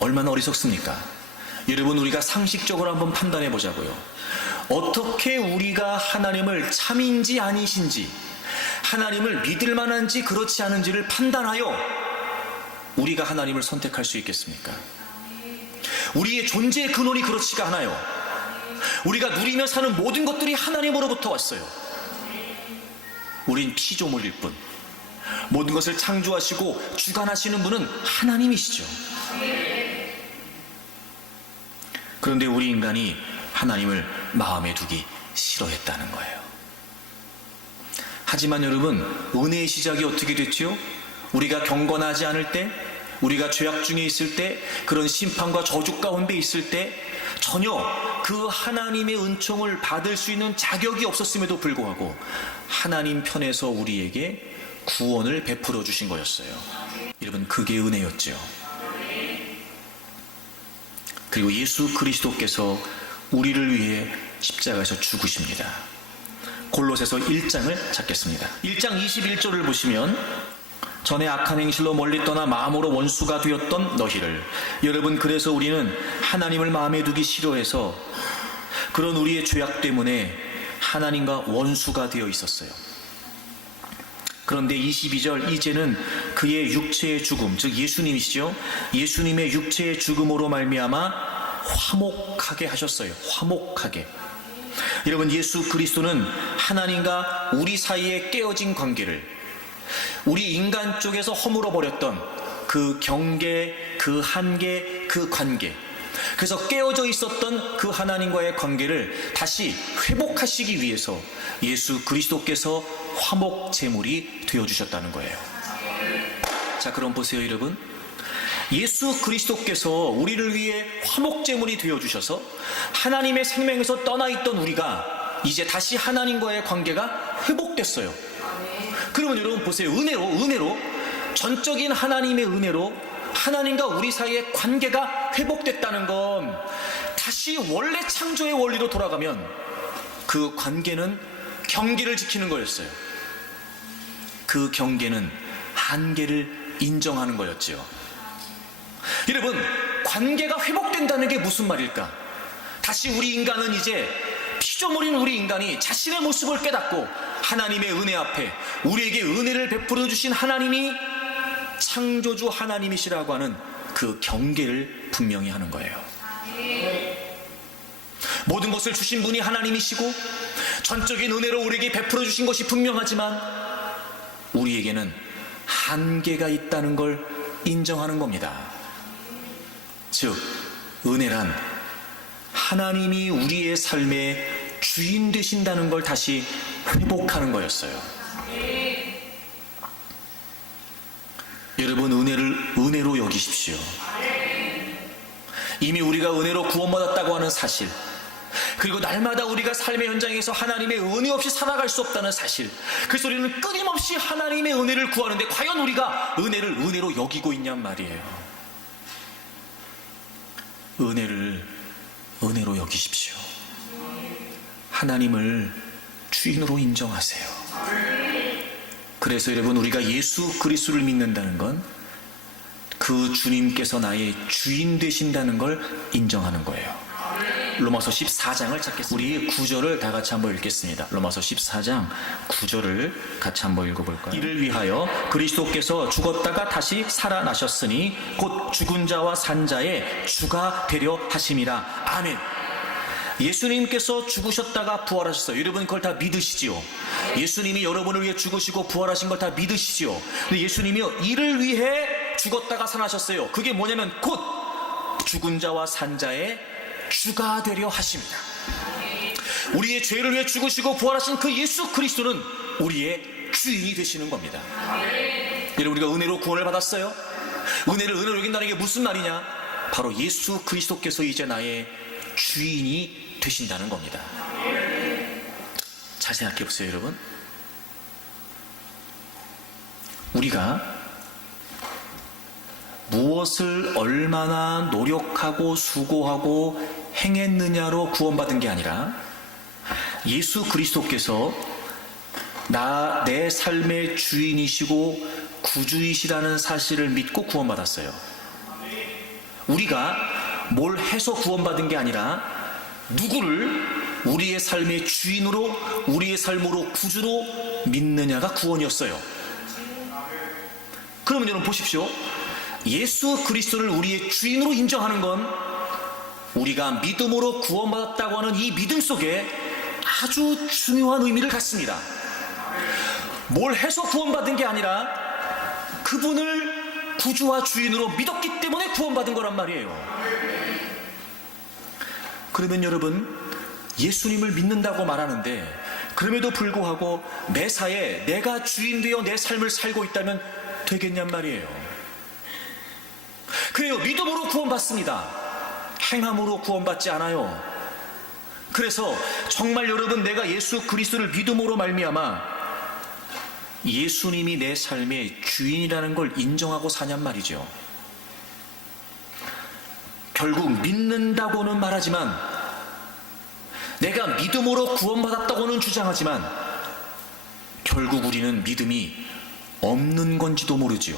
얼마나 어리석습니까? 여러분 우리가 상식적으로 한번 판단해 보자고요. 어떻게 우리가 하나님을 참인지 아니신지, 하나님을 믿을 만한지 그렇지 않은지를 판단하여 우리가 하나님을 선택할 수 있겠습니까? 우리의 존재의 근원이 그렇지가 않아요. 우리가 누리며 사는 모든 것들이 하나님으로부터 왔어요. 우린 피조물일 뿐. 모든 것을 창조하시고 주관하시는 분은 하나님이시죠. 그런데 우리 인간이 하나님을 마음에 두기 싫어했다는 거예요. 하지만 여러분 은혜의 시작이 어떻게 됐죠? 우리가 경건하지 않을 때, 우리가 죄악 중에 있을 때, 그런 심판과 저주 가운데 있을 때 전혀 그 하나님의 은총을 받을 수 있는 자격이 없었음에도 불구하고 하나님 편에서 우리에게 구원을 베풀어 주신 거였어요. 여러분 그게 은혜였죠. 그리고 예수 그리스도께서 우리를 위해 십자가에서 죽으십니다. 골로새서 1장을 찾겠습니다. 1장 21절을 보시면 전에 악한 행실로 멀리 떠나 마음으로 원수가 되었던 너희를, 여러분 그래서 우리는 하나님을 마음에 두기 싫어해서 그런 우리의 죄악 때문에 하나님과 원수가 되어 있었어요. 그런데 22절 이제는 그의 육체의 죽음, 즉 예수님이시죠. 예수님의 육체의 죽음으로 말미암아 화목하게 하셨어요. 화목하게. 여러분 예수 그리스도는 하나님과 우리 사이에 깨어진 관계를, 우리 인간 쪽에서 허물어 버렸던 그 경계, 그 한계, 그 관계, 그래서 깨어져 있었던 그 하나님과의 관계를 다시 회복하시기 위해서 예수 그리스도께서 화목 제물이 되어주셨다는 거예요. 자 그럼 보세요 여러분, 예수 그리스도께서 우리를 위해 화목 제물이 되어주셔서 하나님의 생명에서 떠나 있던 우리가 이제 다시 하나님과의 관계가 회복됐어요. 그러면 여러분 보세요, 은혜로 전적인 하나님의 은혜로 하나님과 우리 사이의 관계가 회복됐다는 건 다시 원래 창조의 원리로 돌아가면 그 관계는 경계를 지키는 거였어요. 그 경계는 한계를 인정하는 거였죠. 여러분 관계가 회복된다는 게 무슨 말일까? 다시 우리 인간은 이제 피조물인 우리 인간이 자신의 모습을 깨닫고 하나님의 은혜 앞에 우리에게 은혜를 베풀어 주신 하나님이 창조주 하나님이시라고 하는 그 경계를 분명히 하는 거예요. 모든 것을 주신 분이 하나님이시고 전적인 은혜로 우리에게 베풀어 주신 것이 분명하지만 우리에게는 한계가 있다는 걸 인정하는 겁니다. 즉, 은혜란 하나님이 우리의 삶의 주인 되신다는 걸 다시 회복하는 거였어요. 여러분, 은혜를 은혜로 여기십시오. 이미 우리가 은혜로 구원받았다고 하는 사실, 그리고 날마다 우리가 삶의 현장에서 하나님의 은혜 없이 살아갈 수 없다는 사실, 그래서 우리는 끊임없이 하나님의 은혜를 구하는데 과연 우리가 은혜를 은혜로 여기고 있냔 말이에요. 은혜를 은혜로 여기십시오. 하나님을 주인으로 인정하세요. 그래서 여러분, 우리가 예수 그리스도를 믿는다는 건 그 주님께서 나의 주인 되신다는 걸 인정하는 거예요. 로마서 14장을 찾겠습니다. 우리 9절을 다 같이 한번 읽겠습니다. 로마서 14장 9절을 같이 한번 읽어볼까요? 이를 위하여 그리스도께서 죽었다가 다시 살아나셨으니 곧 죽은 자와 산 자의 주가 되려 하심이라. 아멘. 예수님께서 죽으셨다가 부활하셨어요. 여러분, 그걸 다 믿으시지요? 예수님이 여러분을 위해 죽으시고 부활하신 걸 다 믿으시지요? 근데 예수님이요, 이를 위해 죽었다가 살아나셨어요. 그게 뭐냐면 곧 죽은 자와 산 자의 주가 되려 하십니다. 우리의 죄를 위해 죽으시고 부활하신 그 예수 그리스도는 우리의 주인이 되시는 겁니다. 여러분, 우리가 은혜로 구원을 받았어요. 은혜를 은혜로 여긴다는 게 무슨 말이냐? 바로 예수 그리스도께서 이제 나의 주인이 되신다는 겁니다. 잘 생각해 보세요, 여러분. 우리가 무엇을 얼마나 노력하고 수고하고 행했느냐로 구원받은 게 아니라 예수 그리스도께서 내 삶의 주인이시고 구주이시라는 사실을 믿고 구원받았어요. 우리가 뭘 해서 구원받은 게 아니라 누구를 우리의 삶의 주인으로, 우리의 삶으로 구주로 믿느냐가 구원이었어요. 그러면 여러분 보십시오. 예수 그리스도를 우리의 주인으로 인정하는 건 우리가 믿음으로 구원받았다고 하는 이 믿음 속에 아주 중요한 의미를 갖습니다. 뭘 해서 구원받은 게 아니라 그분을 구주와 주인으로 믿었기 때문에 구원받은 거란 말이에요. 그러면 여러분, 예수님을 믿는다고 말하는데 그럼에도 불구하고 매사에 내가 주인 되어 내 삶을 살고 있다면 되겠냔 말이에요. 그래요, 믿음으로 구원받습니다. 행함으로 구원받지 않아요. 그래서 정말 여러분, 내가 예수 그리스도를 믿음으로 말미암아 예수님이 내 삶의 주인이라는 걸 인정하고 사냔 말이죠. 결국 믿는다고는 말하지만, 내가 믿음으로 구원받았다고는 주장하지만 결국 우리는 믿음이 없는 건지도 모르지요.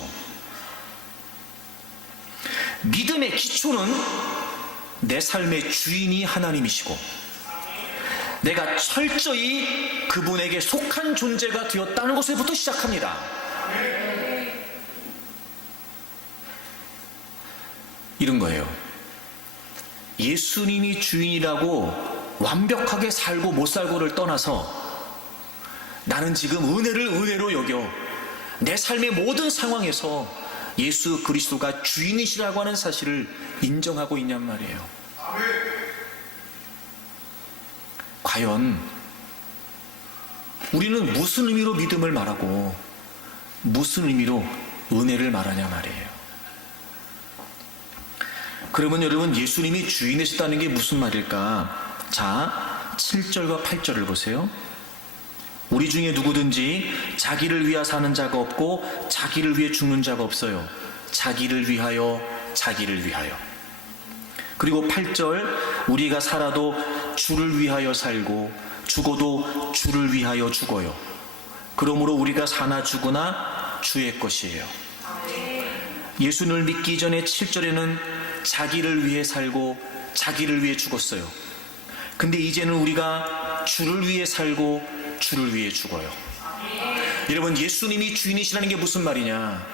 믿음의 기초는 내 삶의 주인이 하나님이시고 내가 철저히 그분에게 속한 존재가 되었다는 것에부터 시작합니다. 이런 거예요. 예수님이 주인이라고 완벽하게 살고 못 살고를 떠나서 나는 지금 은혜를 은혜로 여겨 내 삶의 모든 상황에서 예수 그리스도가 주인이시라고 하는 사실을 인정하고 있냔 말이에요. 과연 우리는 무슨 의미로 믿음을 말하고 무슨 의미로 은혜를 말하냐 말이에요. 그러면 여러분, 예수님이 주인이시다는 게 무슨 말일까? 자, 7절과 8절을 보세요. 우리 중에 누구든지 자기를 위하여 사는 자가 없고 자기를 위해 죽는 자가 없어요. 자기를 위하여, 자기를 위하여. 그리고 8절, 우리가 살아도 주를 위하여 살고 죽어도 주를 위하여 죽어요. 그러므로 우리가 사나 죽으나 주의 것이에요. 예수님을 믿기 전에 7절에는 자기를 위해 살고 자기를 위해 죽었어요. 근데 이제는 우리가 주를 위해 살고 주를 위해 죽어요. 여러분, 예수님이 주인이시라는 게 무슨 말이냐?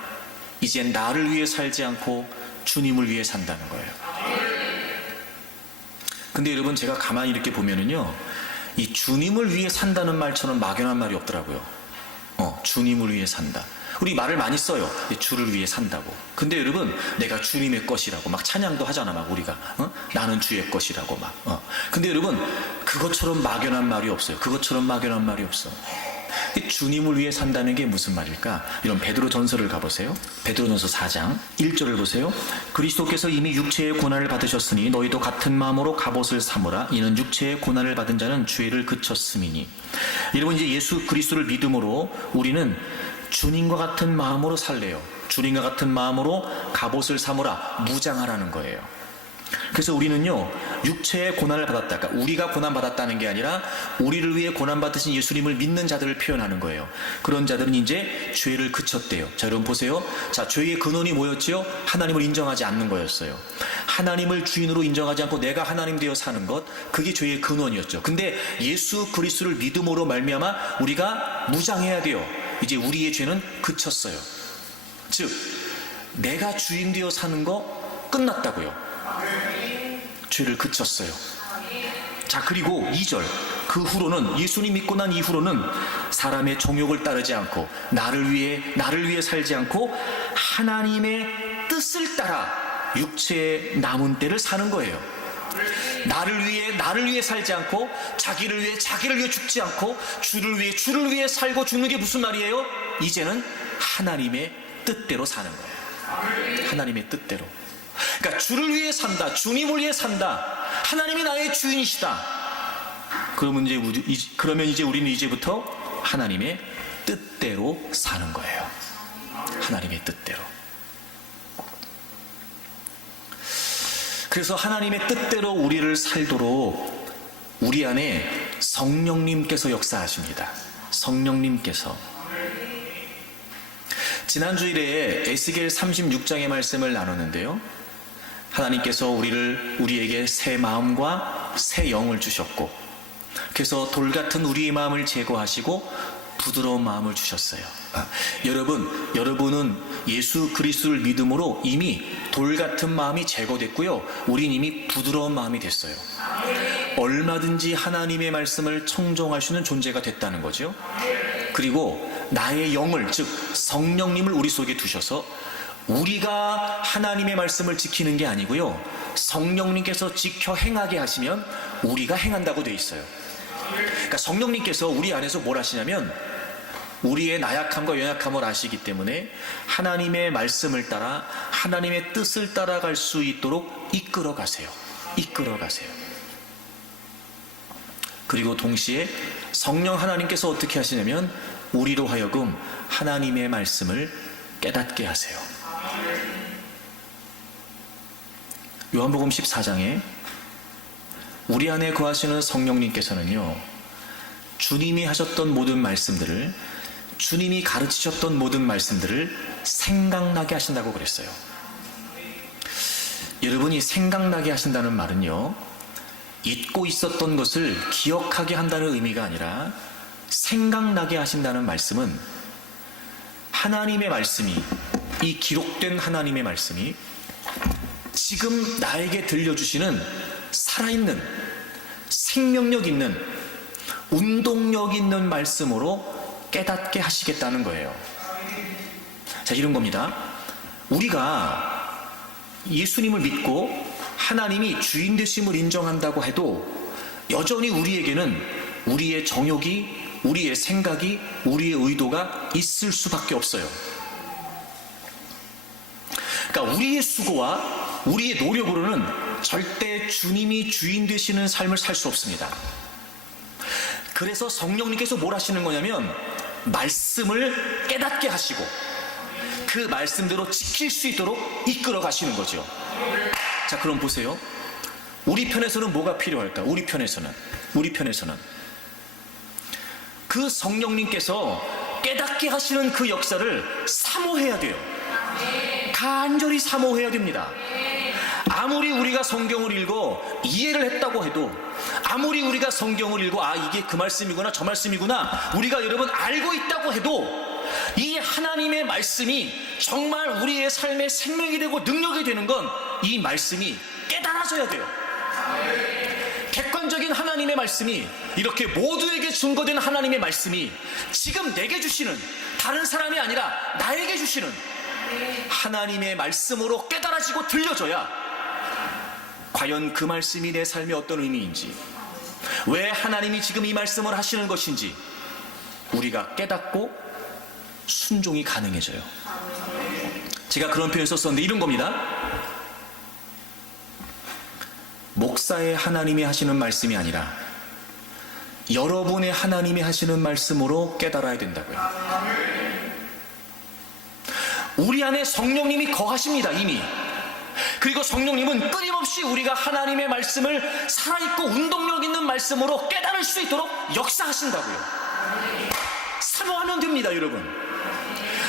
이젠 나를 위해 살지 않고 주님을 위해 산다는 거예요. 근데 여러분, 제가 가만히 이렇게 보면은요, 이 주님을 위해 산다는 말처럼 막연한 말이 없더라고요. 주님을 위해 산다. 우리 말을 많이 써요. 주를 위해 산다고. 근데 여러분, 내가 주님의 것이라고 막 찬양도 하잖아, 막 우리가. 나는 주의 것이라고 막. 근데 여러분, 그것처럼 막연한 말이 없어요. 그것처럼 막연한 말이 없어. 주님을 위해 산다는 게 무슨 말일까? 이런 베드로 전서를 가보세요. 베드로 전서 4장 1절을 보세요. 그리스도께서 이미 육체의 고난을 받으셨으니 너희도 같은 마음으로 갑옷을 삼으라. 이는 육체의 고난을 받은 자는 죄를 그쳤음이니. 여러분, 이제 예수 그리스도를 믿음으로 우리는 주님과 같은 마음으로 살래요. 주님과 같은 마음으로 갑옷을 삼으라, 무장하라는 거예요. 그래서 우리는요, 육체의 고난을 받았다. 그러니까 우리가 고난받았다는 게 아니라 우리를 위해 고난받으신 예수님을 믿는 자들을 표현하는 거예요. 그런 자들은 이제 죄를 그쳤대요. 자, 여러분 보세요. 자, 죄의 근원이 뭐였지요? 하나님을 인정하지 않는 거였어요. 하나님을 주인으로 인정하지 않고 내가 하나님 되어 사는 것, 그게 죄의 근원이었죠. 근데 예수 그리스도를 믿음으로 말미암아 우리가 무장해야 돼요. 이제 우리의 죄는 그쳤어요. 즉, 내가 주인 되어 사는 거 끝났다고요. 죄를 그쳤어요. 자, 그리고 2절, 그 후로는, 예수님 믿고 난 이후로는 사람의 정욕을 따르지 않고 나를 위해 살지 않고 하나님의 뜻을 따라 육체의 남은 때를 사는 거예요. 나를 위해 살지 않고 자기를 위해 죽지 않고 주를 위해 살고 죽는 게 무슨 말이에요? 이제는 하나님의 뜻대로 사는 거예요. 하나님의 뜻대로. 그러니까 주를 위해 산다, 주님을 위해 산다, 하나님이 나의 주인이시다. 그러면 이제 우리는 이제부터 하나님의 뜻대로 사는 거예요. 하나님의 뜻대로. 그래서 하나님의 뜻대로 우리를 살도록 우리 안에 성령님께서 역사하십니다. 성령님께서. 지난 주일에 에스겔 36장의 말씀을 나눴는데요, 하나님께서 우리에게 새 마음과 새 영을 주셨고, 그래서 돌 같은 우리의 마음을 제거하시고 부드러운 마음을 주셨어요. 여러분은 예수 그리스도를 믿음으로 이미 돌 같은 마음이 제거됐고요, 우린 이미 부드러운 마음이 됐어요. 얼마든지 하나님의 말씀을 청종할 수 있는 존재가 됐다는 거죠. 그리고 나의 영을, 즉 성령님을 우리 속에 두셔서 우리가 하나님의 말씀을 지키는 게 아니고요, 성령님께서 지켜 행하게 하시면 우리가 행한다고 되어 있어요. 그러니까 성령님께서 우리 안에서 뭘 하시냐면 우리의 나약함과 연약함을 아시기 때문에 하나님의 말씀을 따라 하나님의 뜻을 따라갈 수 있도록 이끌어 가세요. 그리고 동시에 성령 하나님께서 어떻게 하시냐면 우리로 하여금 하나님의 말씀을 깨닫게 하세요. 요한복음 14장에 우리 안에 거하시는 성령님께서는요, 주님이 하셨던 모든 말씀들을, 주님이 가르치셨던 모든 말씀들을 생각나게 하신다고 그랬어요. 여러분이 생각나게 하신다는 말은요, 잊고 있었던 것을 기억하게 한다는 의미가 아니라, 생각나게 하신다는 말씀은 하나님의 말씀이, 이 기록된 하나님의 말씀이 지금 나에게 들려주시는 살아있는, 생명력 있는, 운동력 있는 말씀으로 깨닫게 하시겠다는 거예요. 자, 이런 겁니다. 우리가 예수님을 믿고 하나님이 주인 되심을 인정한다고 해도 여전히 우리에게는 우리의 정욕이, 우리의 생각이, 우리의 의도가 있을 수밖에 없어요. 그러니까 우리의 수고와 우리의 노력으로는 절대 주님이 주인 되시는 삶을 살 수 없습니다. 그래서 성령님께서 뭘 하시는 거냐면 말씀을 깨닫게 하시고 그 말씀대로 지킬 수 있도록 이끌어 가시는 거죠. 자, 그럼 보세요. 우리 편에서는 뭐가 필요할까? 우리 편에서는 그 성령님께서 깨닫게 하시는 그 역사를 사모해야 돼요. 간절히 사모해야 됩니다. 아무리 우리가 성경을 읽어 이해를 했다고 해도, 아무리 우리가 성경을 읽어 이게 그 말씀이구나 저 말씀이구나 우리가 여러분 알고 있다고 해도, 이 하나님의 말씀이 정말 우리의 삶의 생명이 되고 능력이 되는 건 이 말씀이 깨달아져야 돼요. 객관적인 하나님의 말씀이, 이렇게 모두에게 증거된 하나님의 말씀이 지금 내게 주시는, 다른 사람이 아니라 나에게 주시는 하나님의 말씀으로 깨달아지고 들려져야 과연 그 말씀이 내 삶에 어떤 의미인지, 왜 하나님이 지금 이 말씀을 하시는 것인지 우리가 깨닫고 순종이 가능해져요. 제가 그런 표현 썼었는데 이런 겁니다. 목사의 하나님이 하시는 말씀이 아니라 여러분의 하나님이 하시는 말씀으로 깨달아야 된다고요. 우리 안에 성령님이 거하십니다, 이미. 그리고 성령님은 끊임없이 우리가 하나님의 말씀을 살아있고 운동력 있는 말씀으로 깨달을 수 있도록 역사하신다고요. 사모하면 됩니다, 여러분.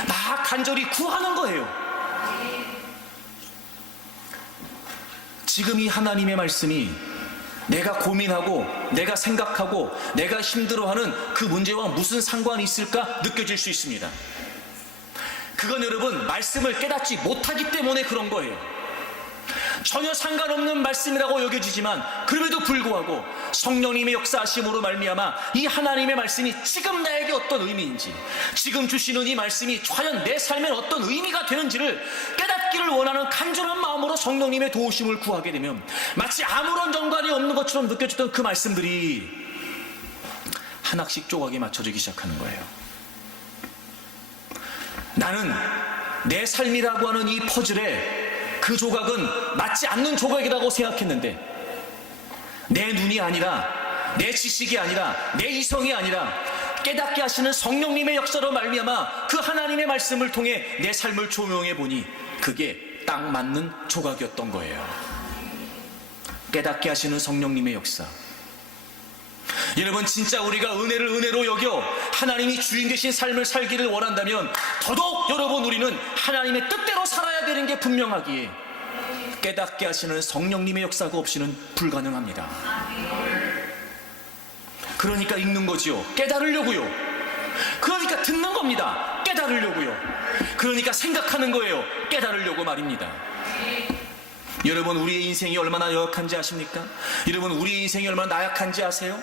막 간절히 구하는 거예요. 지금 이 하나님의 말씀이 내가 고민하고 내가 생각하고 내가 힘들어하는 그 문제와 무슨 상관이 있을까 느껴질 수 있습니다. 그건 여러분 말씀을 깨닫지 못하기 때문에 그런 거예요. 전혀 상관없는 말씀이라고 여겨지지만 그럼에도 불구하고 성령님의 역사하심으로 말미암아 이 하나님의 말씀이 지금 나에게 어떤 의미인지, 지금 주시는 이 말씀이 과연 내 삶에 어떤 의미가 되는지를 깨닫기를 원하는 간절한 마음으로 성령님의 도우심을 구하게 되면 마치 아무런 연관이 없는 것처럼 느껴지던 그 말씀들이 하나씩 조각에 맞춰지기 시작하는 거예요. 나는 내 삶이라고 하는 이 퍼즐에 그 조각은 맞지 않는 조각이라고 생각했는데, 내 눈이 아니라, 내 지식이 아니라, 내 이성이 아니라 깨닫게 하시는 성령님의 역사로 말미암아 그 하나님의 말씀을 통해 내 삶을 조명해 보니 그게 딱 맞는 조각이었던 거예요. 깨닫게 하시는 성령님의 역사. 여러분, 진짜 우리가 은혜를 은혜로 여겨 하나님이 주인 되신 삶을 살기를 원한다면 더더욱 여러분, 우리는 하나님의 뜻대로 살아야 되는 게 분명하기에 깨닫게 하시는 성령님의 역사가 없이는 불가능합니다. 그러니까 읽는 거지요. 깨달으려고요. 그러니까 듣는 겁니다. 깨달으려고요. 그러니까 생각하는 거예요. 깨달으려고 말입니다. 여러분, 우리의 인생이 얼마나 연약한지 아십니까? 여러분, 우리의 인생이 얼마나 나약한지 아세요?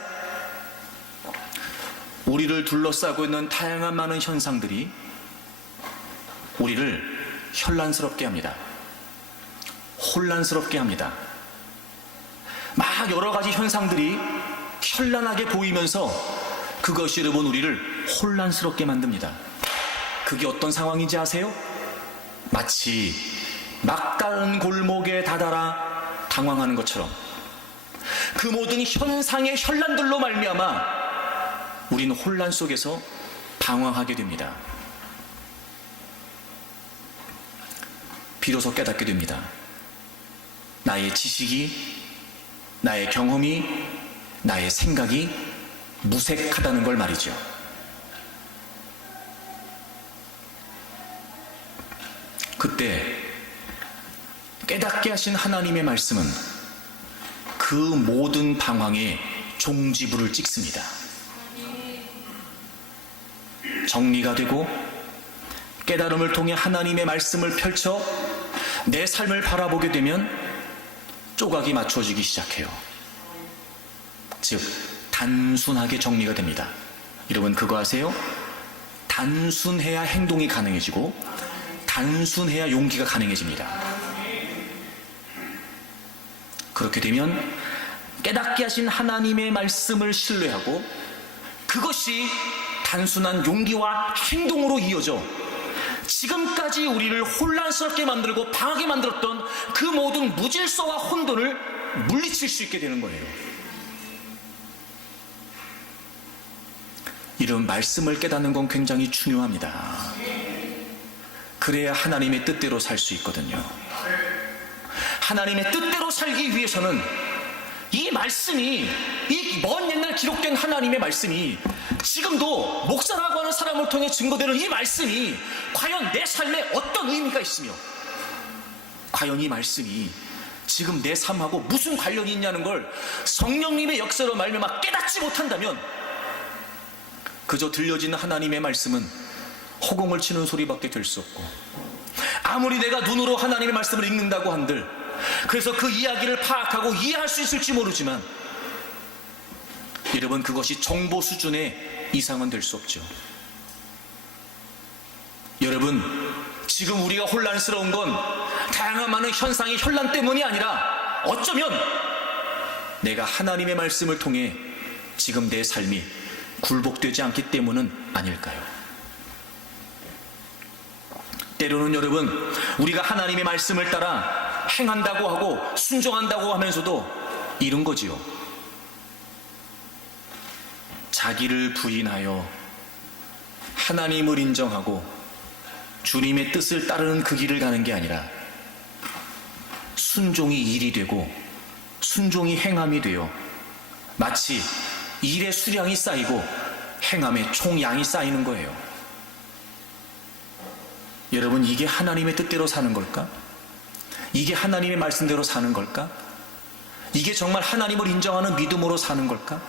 우리를 둘러싸고 있는 다양한 많은 현상들이 우리를 현란스럽게 합니다. 혼란스럽게 합니다. 막 여러 가지 현상들이 현란하게 보이면서 그것이 여러분 우리를 혼란스럽게 만듭니다. 그게 어떤 상황인지 아세요? 마치 막다른 골목에 다다라 당황하는 것처럼 그 모든 현상의 현란들로 말미암아 우리는 혼란 속에서 방황하게 됩니다. 비로소 깨닫게 됩니다. 나의 지식이, 나의 경험이, 나의 생각이 무색하다는 걸 말이죠. 그때 깨닫게 하신 하나님의 말씀은 그 모든 방황에 종지부를 찍습니다. 정리가 되고 깨달음을 통해 하나님의 말씀을 펼쳐 내 삶을 바라보게 되면 조각이 맞춰지기 시작해요. 즉 단순하게 정리가 됩니다. 여러분 그거 아세요? 단순해야 행동이 가능해지고 단순해야 용기가 가능해집니다. 그렇게 되면 깨닫게 하신 하나님의 말씀을 신뢰하고 그것이 단순한 용기와 행동으로 이어져 지금까지 우리를 혼란스럽게 만들고 방하게 만들었던 그 모든 무질서와 혼돈을 물리칠 수 있게 되는 거예요. 이런 말씀을 깨닫는 건 굉장히 중요합니다. 그래야 하나님의 뜻대로 살 수 있거든요. 하나님의 뜻대로 살기 위해서는 이 말씀이, 이 먼 옛날 기록된 하나님의 말씀이 지금도 목사라고 하는 사람을 통해 증거되는 이 말씀이 과연 내 삶에 어떤 의미가 있으며 과연 이 말씀이 지금 내 삶하고 무슨 관련이 있냐는 걸 성령님의 역사로 말미암아 깨닫지 못한다면 그저 들려지는 하나님의 말씀은 허공을 치는 소리밖에 될 수 없고, 아무리 내가 눈으로 하나님의 말씀을 읽는다고 한들 그래서 그 이야기를 파악하고 이해할 수 있을지 모르지만 여러분, 그것이 정보 수준의 이상은 될 수 없죠. 여러분, 지금 우리가 혼란스러운 건 다양한 많은 현상의 현란 때문이 아니라 어쩌면 내가 하나님의 말씀을 통해 지금 내 삶이 굴복되지 않기 때문은 아닐까요? 때로는 여러분, 우리가 하나님의 말씀을 따라 행한다고 하고 순종한다고 하면서도 이런 거지요. 자기를 부인하여 하나님을 인정하고 주님의 뜻을 따르는 그 길을 가는 게 아니라 순종이 일이 되고 순종이 행함이 되어 마치 일의 수량이 쌓이고 행함의 총양이 쌓이는 거예요. 여러분, 이게 하나님의 뜻대로 사는 걸까? 이게 하나님의 말씀대로 사는 걸까? 이게 정말 하나님을 인정하는 믿음으로 사는 걸까?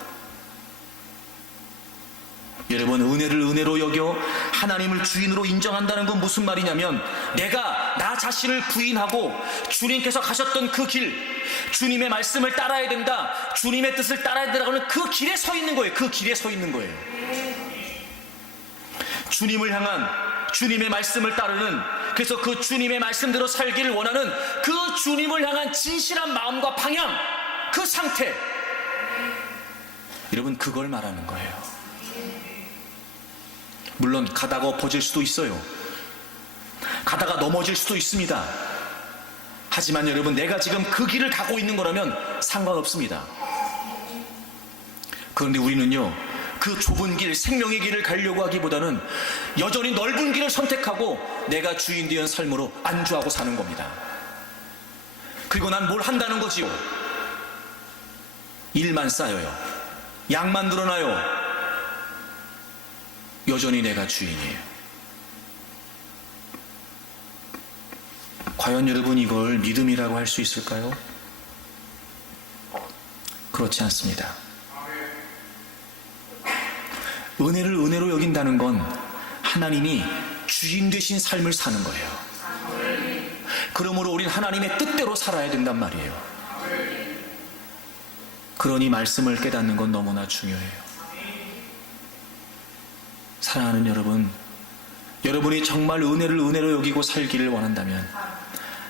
여러분, 은혜를 은혜로 여겨 하나님을 주인으로 인정한다는 건 무슨 말이냐면, 내가 나 자신을 부인하고 주님께서 가셨던 그 길, 주님의 말씀을 따라야 된다, 주님의 뜻을 따라야 된다고 하는 그 길에 서 있는 거예요. 그 길에 서 있는 거예요. 주님을 향한 주님의 말씀을 따르는, 그래서 그 주님의 말씀대로 살기를 원하는 그 주님을 향한 진실한 마음과 방향, 그 상태, 여러분, 그걸 말하는 거예요. 물론 가다가 엎어질 수도 있어요. 가다가 넘어질 수도 있습니다. 하지만 여러분, 내가 지금 그 길을 가고 있는 거라면 상관없습니다. 그런데 우리는요, 그 좁은 길, 생명의 길을 가려고 하기보다는 여전히 넓은 길을 선택하고 내가 주인 되는 삶으로 안주하고 사는 겁니다. 그리고 난 뭘 한다는 거지요? 일만 쌓여요. 양만 늘어나요. 여전히 내가 주인이에요. 과연 여러분, 이걸 믿음이라고 할 수 있을까요? 그렇지 않습니다. 은혜를 은혜로 여긴다는 건 하나님이 주인 되신 삶을 사는 거예요. 그러므로 우린 하나님의 뜻대로 살아야 된단 말이에요. 그러니 말씀을 깨닫는 건 너무나 중요해요. 사랑하는 여러분, 여러분이 정말 은혜를 은혜로 여기고 살기를 원한다면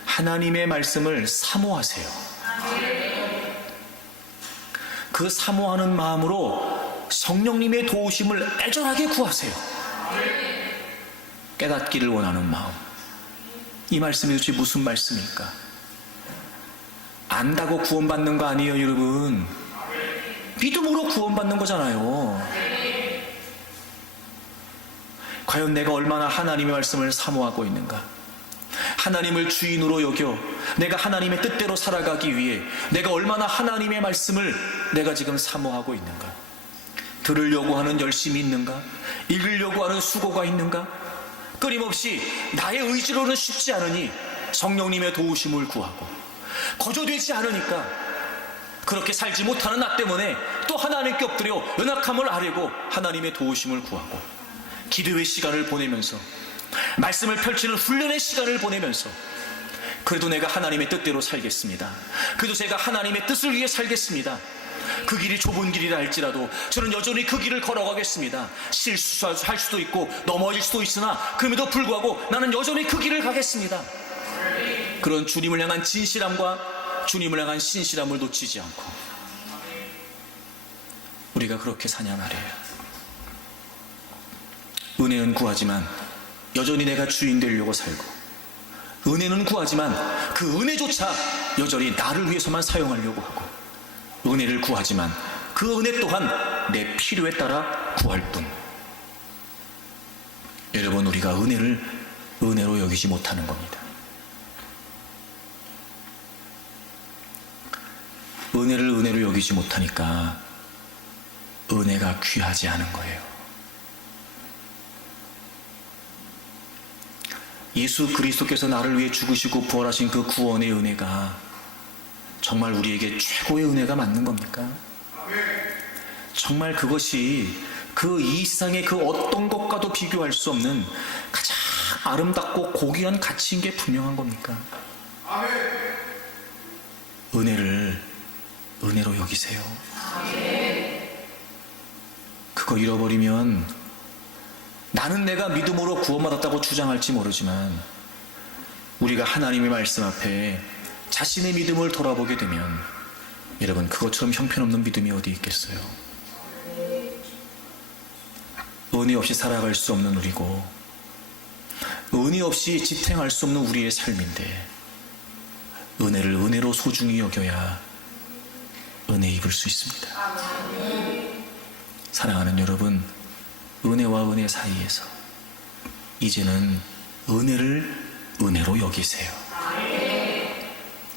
하나님의 말씀을 사모하세요. 그 사모하는 마음으로 성령님의 도우심을 애절하게 구하세요. 깨닫기를 원하는 마음. 이 말씀이 도대체 무슨 말씀일까? 안다고 구원받는 거 아니에요, 여러분. 믿음으로 구원받는 거잖아요. 과연 내가 얼마나 하나님의 말씀을 사모하고 있는가? 하나님을 주인으로 여겨 내가 하나님의 뜻대로 살아가기 위해 내가 얼마나 하나님의 말씀을 내가 지금 사모하고 있는가? 들으려고 하는 열심이 있는가? 읽으려고 하는 수고가 있는가? 끊임없이 나의 의지로는 쉽지 않으니 성령님의 도우심을 구하고, 거저되지 않으니까 그렇게 살지 못하는 나 때문에 또 하나님께 엎드려 연약함을 아뢰고 하나님의 도우심을 구하고, 기도의 시간을 보내면서 말씀을 펼치는 훈련의 시간을 보내면서 그래도 내가 하나님의 뜻대로 살겠습니다. 그래도 제가 하나님의 뜻을 위해 살겠습니다. 그 길이 좁은 길이라 할지라도 저는 여전히 그 길을 걸어가겠습니다. 실수할 수도 있고 넘어질 수도 있으나 그럼에도 불구하고 나는 여전히 그 길을 가겠습니다. 그런 주님을 향한 진실함과 주님을 향한 신실함을 놓치지 않고 우리가 그렇게 사냥하래요. 은혜는 구하지만 여전히 내가 주인 되려고 살고, 은혜는 구하지만 그 은혜조차 여전히 나를 위해서만 사용하려고 하고, 은혜를 구하지만 그 은혜 또한 내 필요에 따라 구할 뿐. 여러분, 우리가 은혜를 은혜로 여기지 못하는 겁니다. 은혜를 은혜로 여기지 못하니까 은혜가 귀하지 않은 거예요. 예수 그리스도께서 나를 위해 죽으시고 부활하신 그 구원의 은혜가 정말 우리에게 최고의 은혜가 맞는 겁니까? 정말 그것이 그 이 세상의 그 어떤 것과도 비교할 수 없는 가장 아름답고 고귀한 가치인 게 분명한 겁니까? 은혜를 은혜로 여기세요. 그거 잃어버리면 나는 내가 믿음으로 구원받았다고 주장할지 모르지만 우리가 하나님의 말씀 앞에 자신의 믿음을 돌아보게 되면 여러분, 그것처럼 형편없는 믿음이 어디 있겠어요? 은혜 없이 살아갈 수 없는 우리고 은혜 없이 지탱할 수 없는 우리의 삶인데 은혜를 은혜로 소중히 여겨야 은혜 입을 수 있습니다. 사랑하는 여러분, 은혜와 은혜 사이에서 이제는 은혜를 은혜로 여기세요.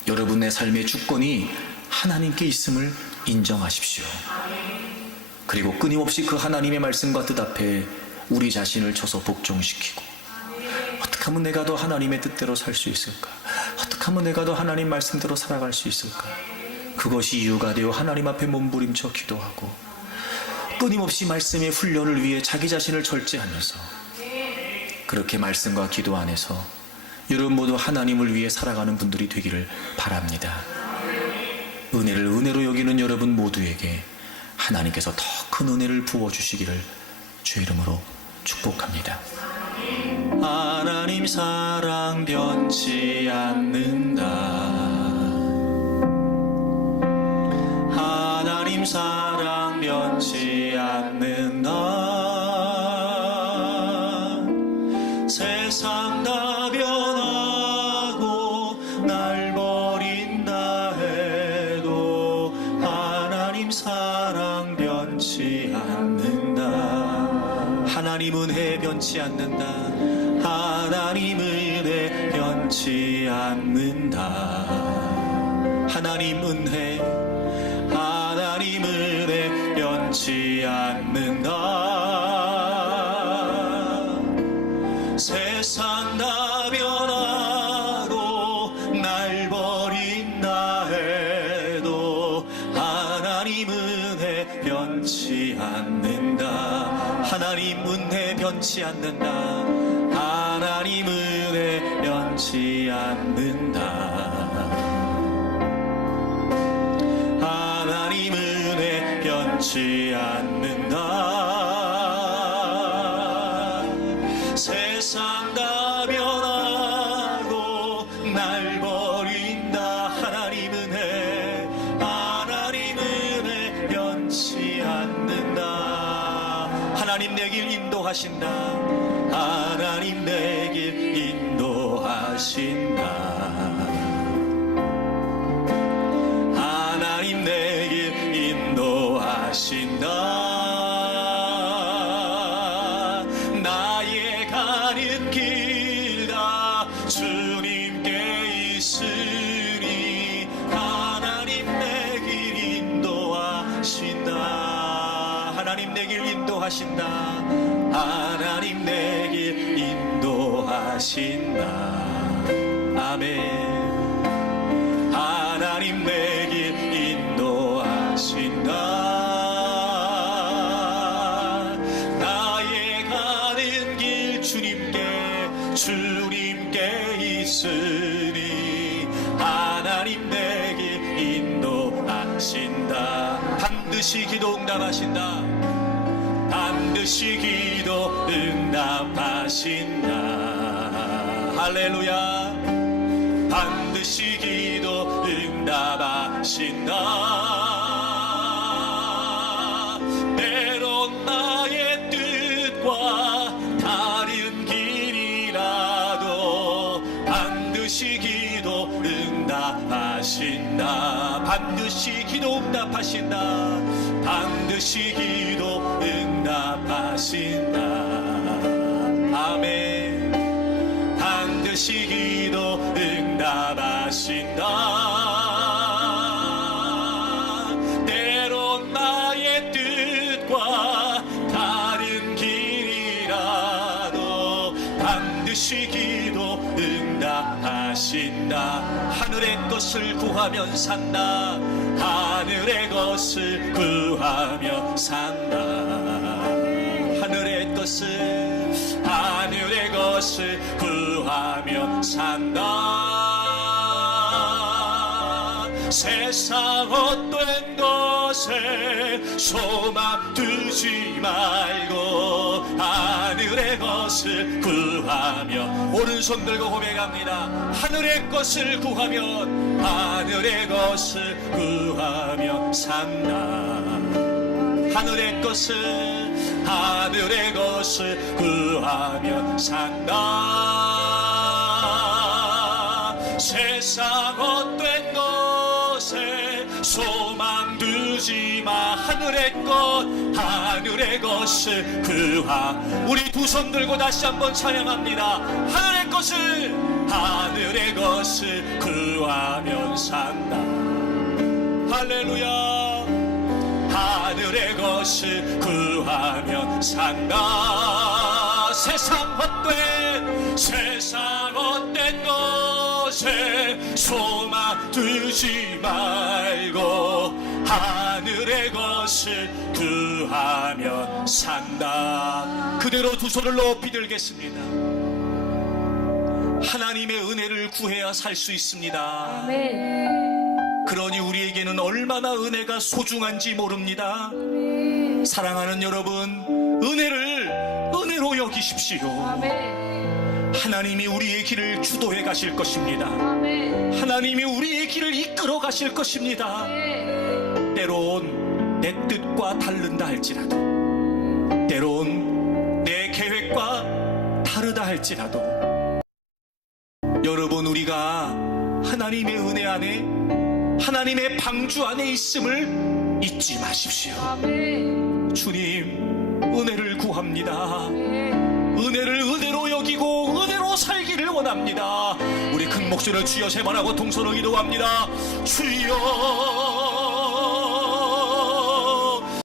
여러분의 삶의 주권이 하나님께 있음을 인정하십시오. 그리고 끊임없이 그 하나님의 말씀과 뜻 앞에 우리 자신을 쳐서 복종시키고 어떻게 하면 내가 더 하나님의 뜻대로 살 수 있을까? 어떻게 하면 내가 더 하나님 말씀대로 살아갈 수 있을까? 그것이 이유가 되어 하나님 앞에 몸부림쳐 기도하고 끊임없이 말씀의 훈련을 위해 자기 자신을 절제하면서 그렇게 말씀과 기도 안에서 여러분 모두 하나님을 위해 살아가는 분들이 되기를 바랍니다. 은혜를 은혜로 여기는 여러분 모두에게 하나님께서 더 큰 은혜를 부어주시기를 주 이름으로 축복합니다. 하나님 사랑 변치 않는다. 하나님 사랑 변치 않는다. 세상 다 변하고 날 버린다 해도 하나님 사랑 변치 않는다. 하나님 은혜 변치 않는다. 하나님 은혜 변치 않는다. 하나님 은혜, 하나님 은혜 변치 않는다. 세상 다 변하고 날 버린다 해도 하나님 은혜 변치 않는다. 하나님 은혜 변치 않는다. 하나님 은혜 변치 않는다. 하나님 은혜 변치 않는다. 세상 다 변하고 날 버린다. 하나님 은혜, 하나님 은혜 변치 않는다. 하나님 내 길 인도하신다. 하나님 내 길 인도하신다. 하나님 내 길 인도하신다. 나의 가는 길 다 주님께 있으니 하나님 내 길 인도하신다. 하나님 내 길 인도하신다. 하나님 내 길 인도하신다. 아멘. 하나님 내 길 인도하신다. 나의 가는 길 주님께 있으니 하나님 내 길 인도하신다. 반드시 기도 응답하신다. 반드시 기도 응답하신다. 할렐루야. 반드시 기도 응답하신다. 때론 나의 뜻과 다른 길이라도 반드시 기도 응답하신다. 반드시 기도 응답하신다. 반드시 기도 응답하신다. 아멘. 반드시 기도 응답하신다. 때론 나의 뜻과 다른 길이라도 반드시 기도 응답하신다. 누려진다. 하늘의 것을 구하면 산다. 하늘의 것을 구하면 산다. 하늘의 것을 구하면 산다. 세상 헛된 것에 소망 두지 말고 하늘의 것을 구하며, 오른손 들고 고백합니다. 하늘의 것을 구하면, 하늘의 것을 구하며 산다. 하늘의 것을 구하며 산다. 세상 헛된 것에 소망 두지 마. 하늘의 것을 우리 두 손 들고 다시 한번 찬양합니다. 하늘의 것을 구하면 산다. 할렐루야. 하늘의 것을 구하면 산다. 세상 헛된 것에 소망 두지 말고 하늘의 것을 구하면 산다. 그대로 두 손을 높이 들겠습니다. 하나님의 은혜를 구해야 살 수 있습니다. 아멘. 그러니 우리에게는 얼마나 은혜가 소중한지 모릅니다. 사랑하는 여러분, 은혜로 여기십시오. 아멘. 하나님이 우리의 길을 주도해 가실 것입니다. 아멘. 하나님이 우리의 길을 이끌어 가실 것입니다. 아멘. 때론 내 뜻과 다른다 할지라도, 때론 내 계획과 다르다 할지라도, 여러분, 우리가 하나님의 은혜 안에, 하나님의 방주 안에 있음을 잊지 마십시오. 아멘. 주님, 은혜를 구합니다. 아멘. 은혜를 은혜로 여기고 은혜로 살기를 원합니다. 우리 큰 목소리를 주여 세 번 하고 동서로 기도합니다. 주여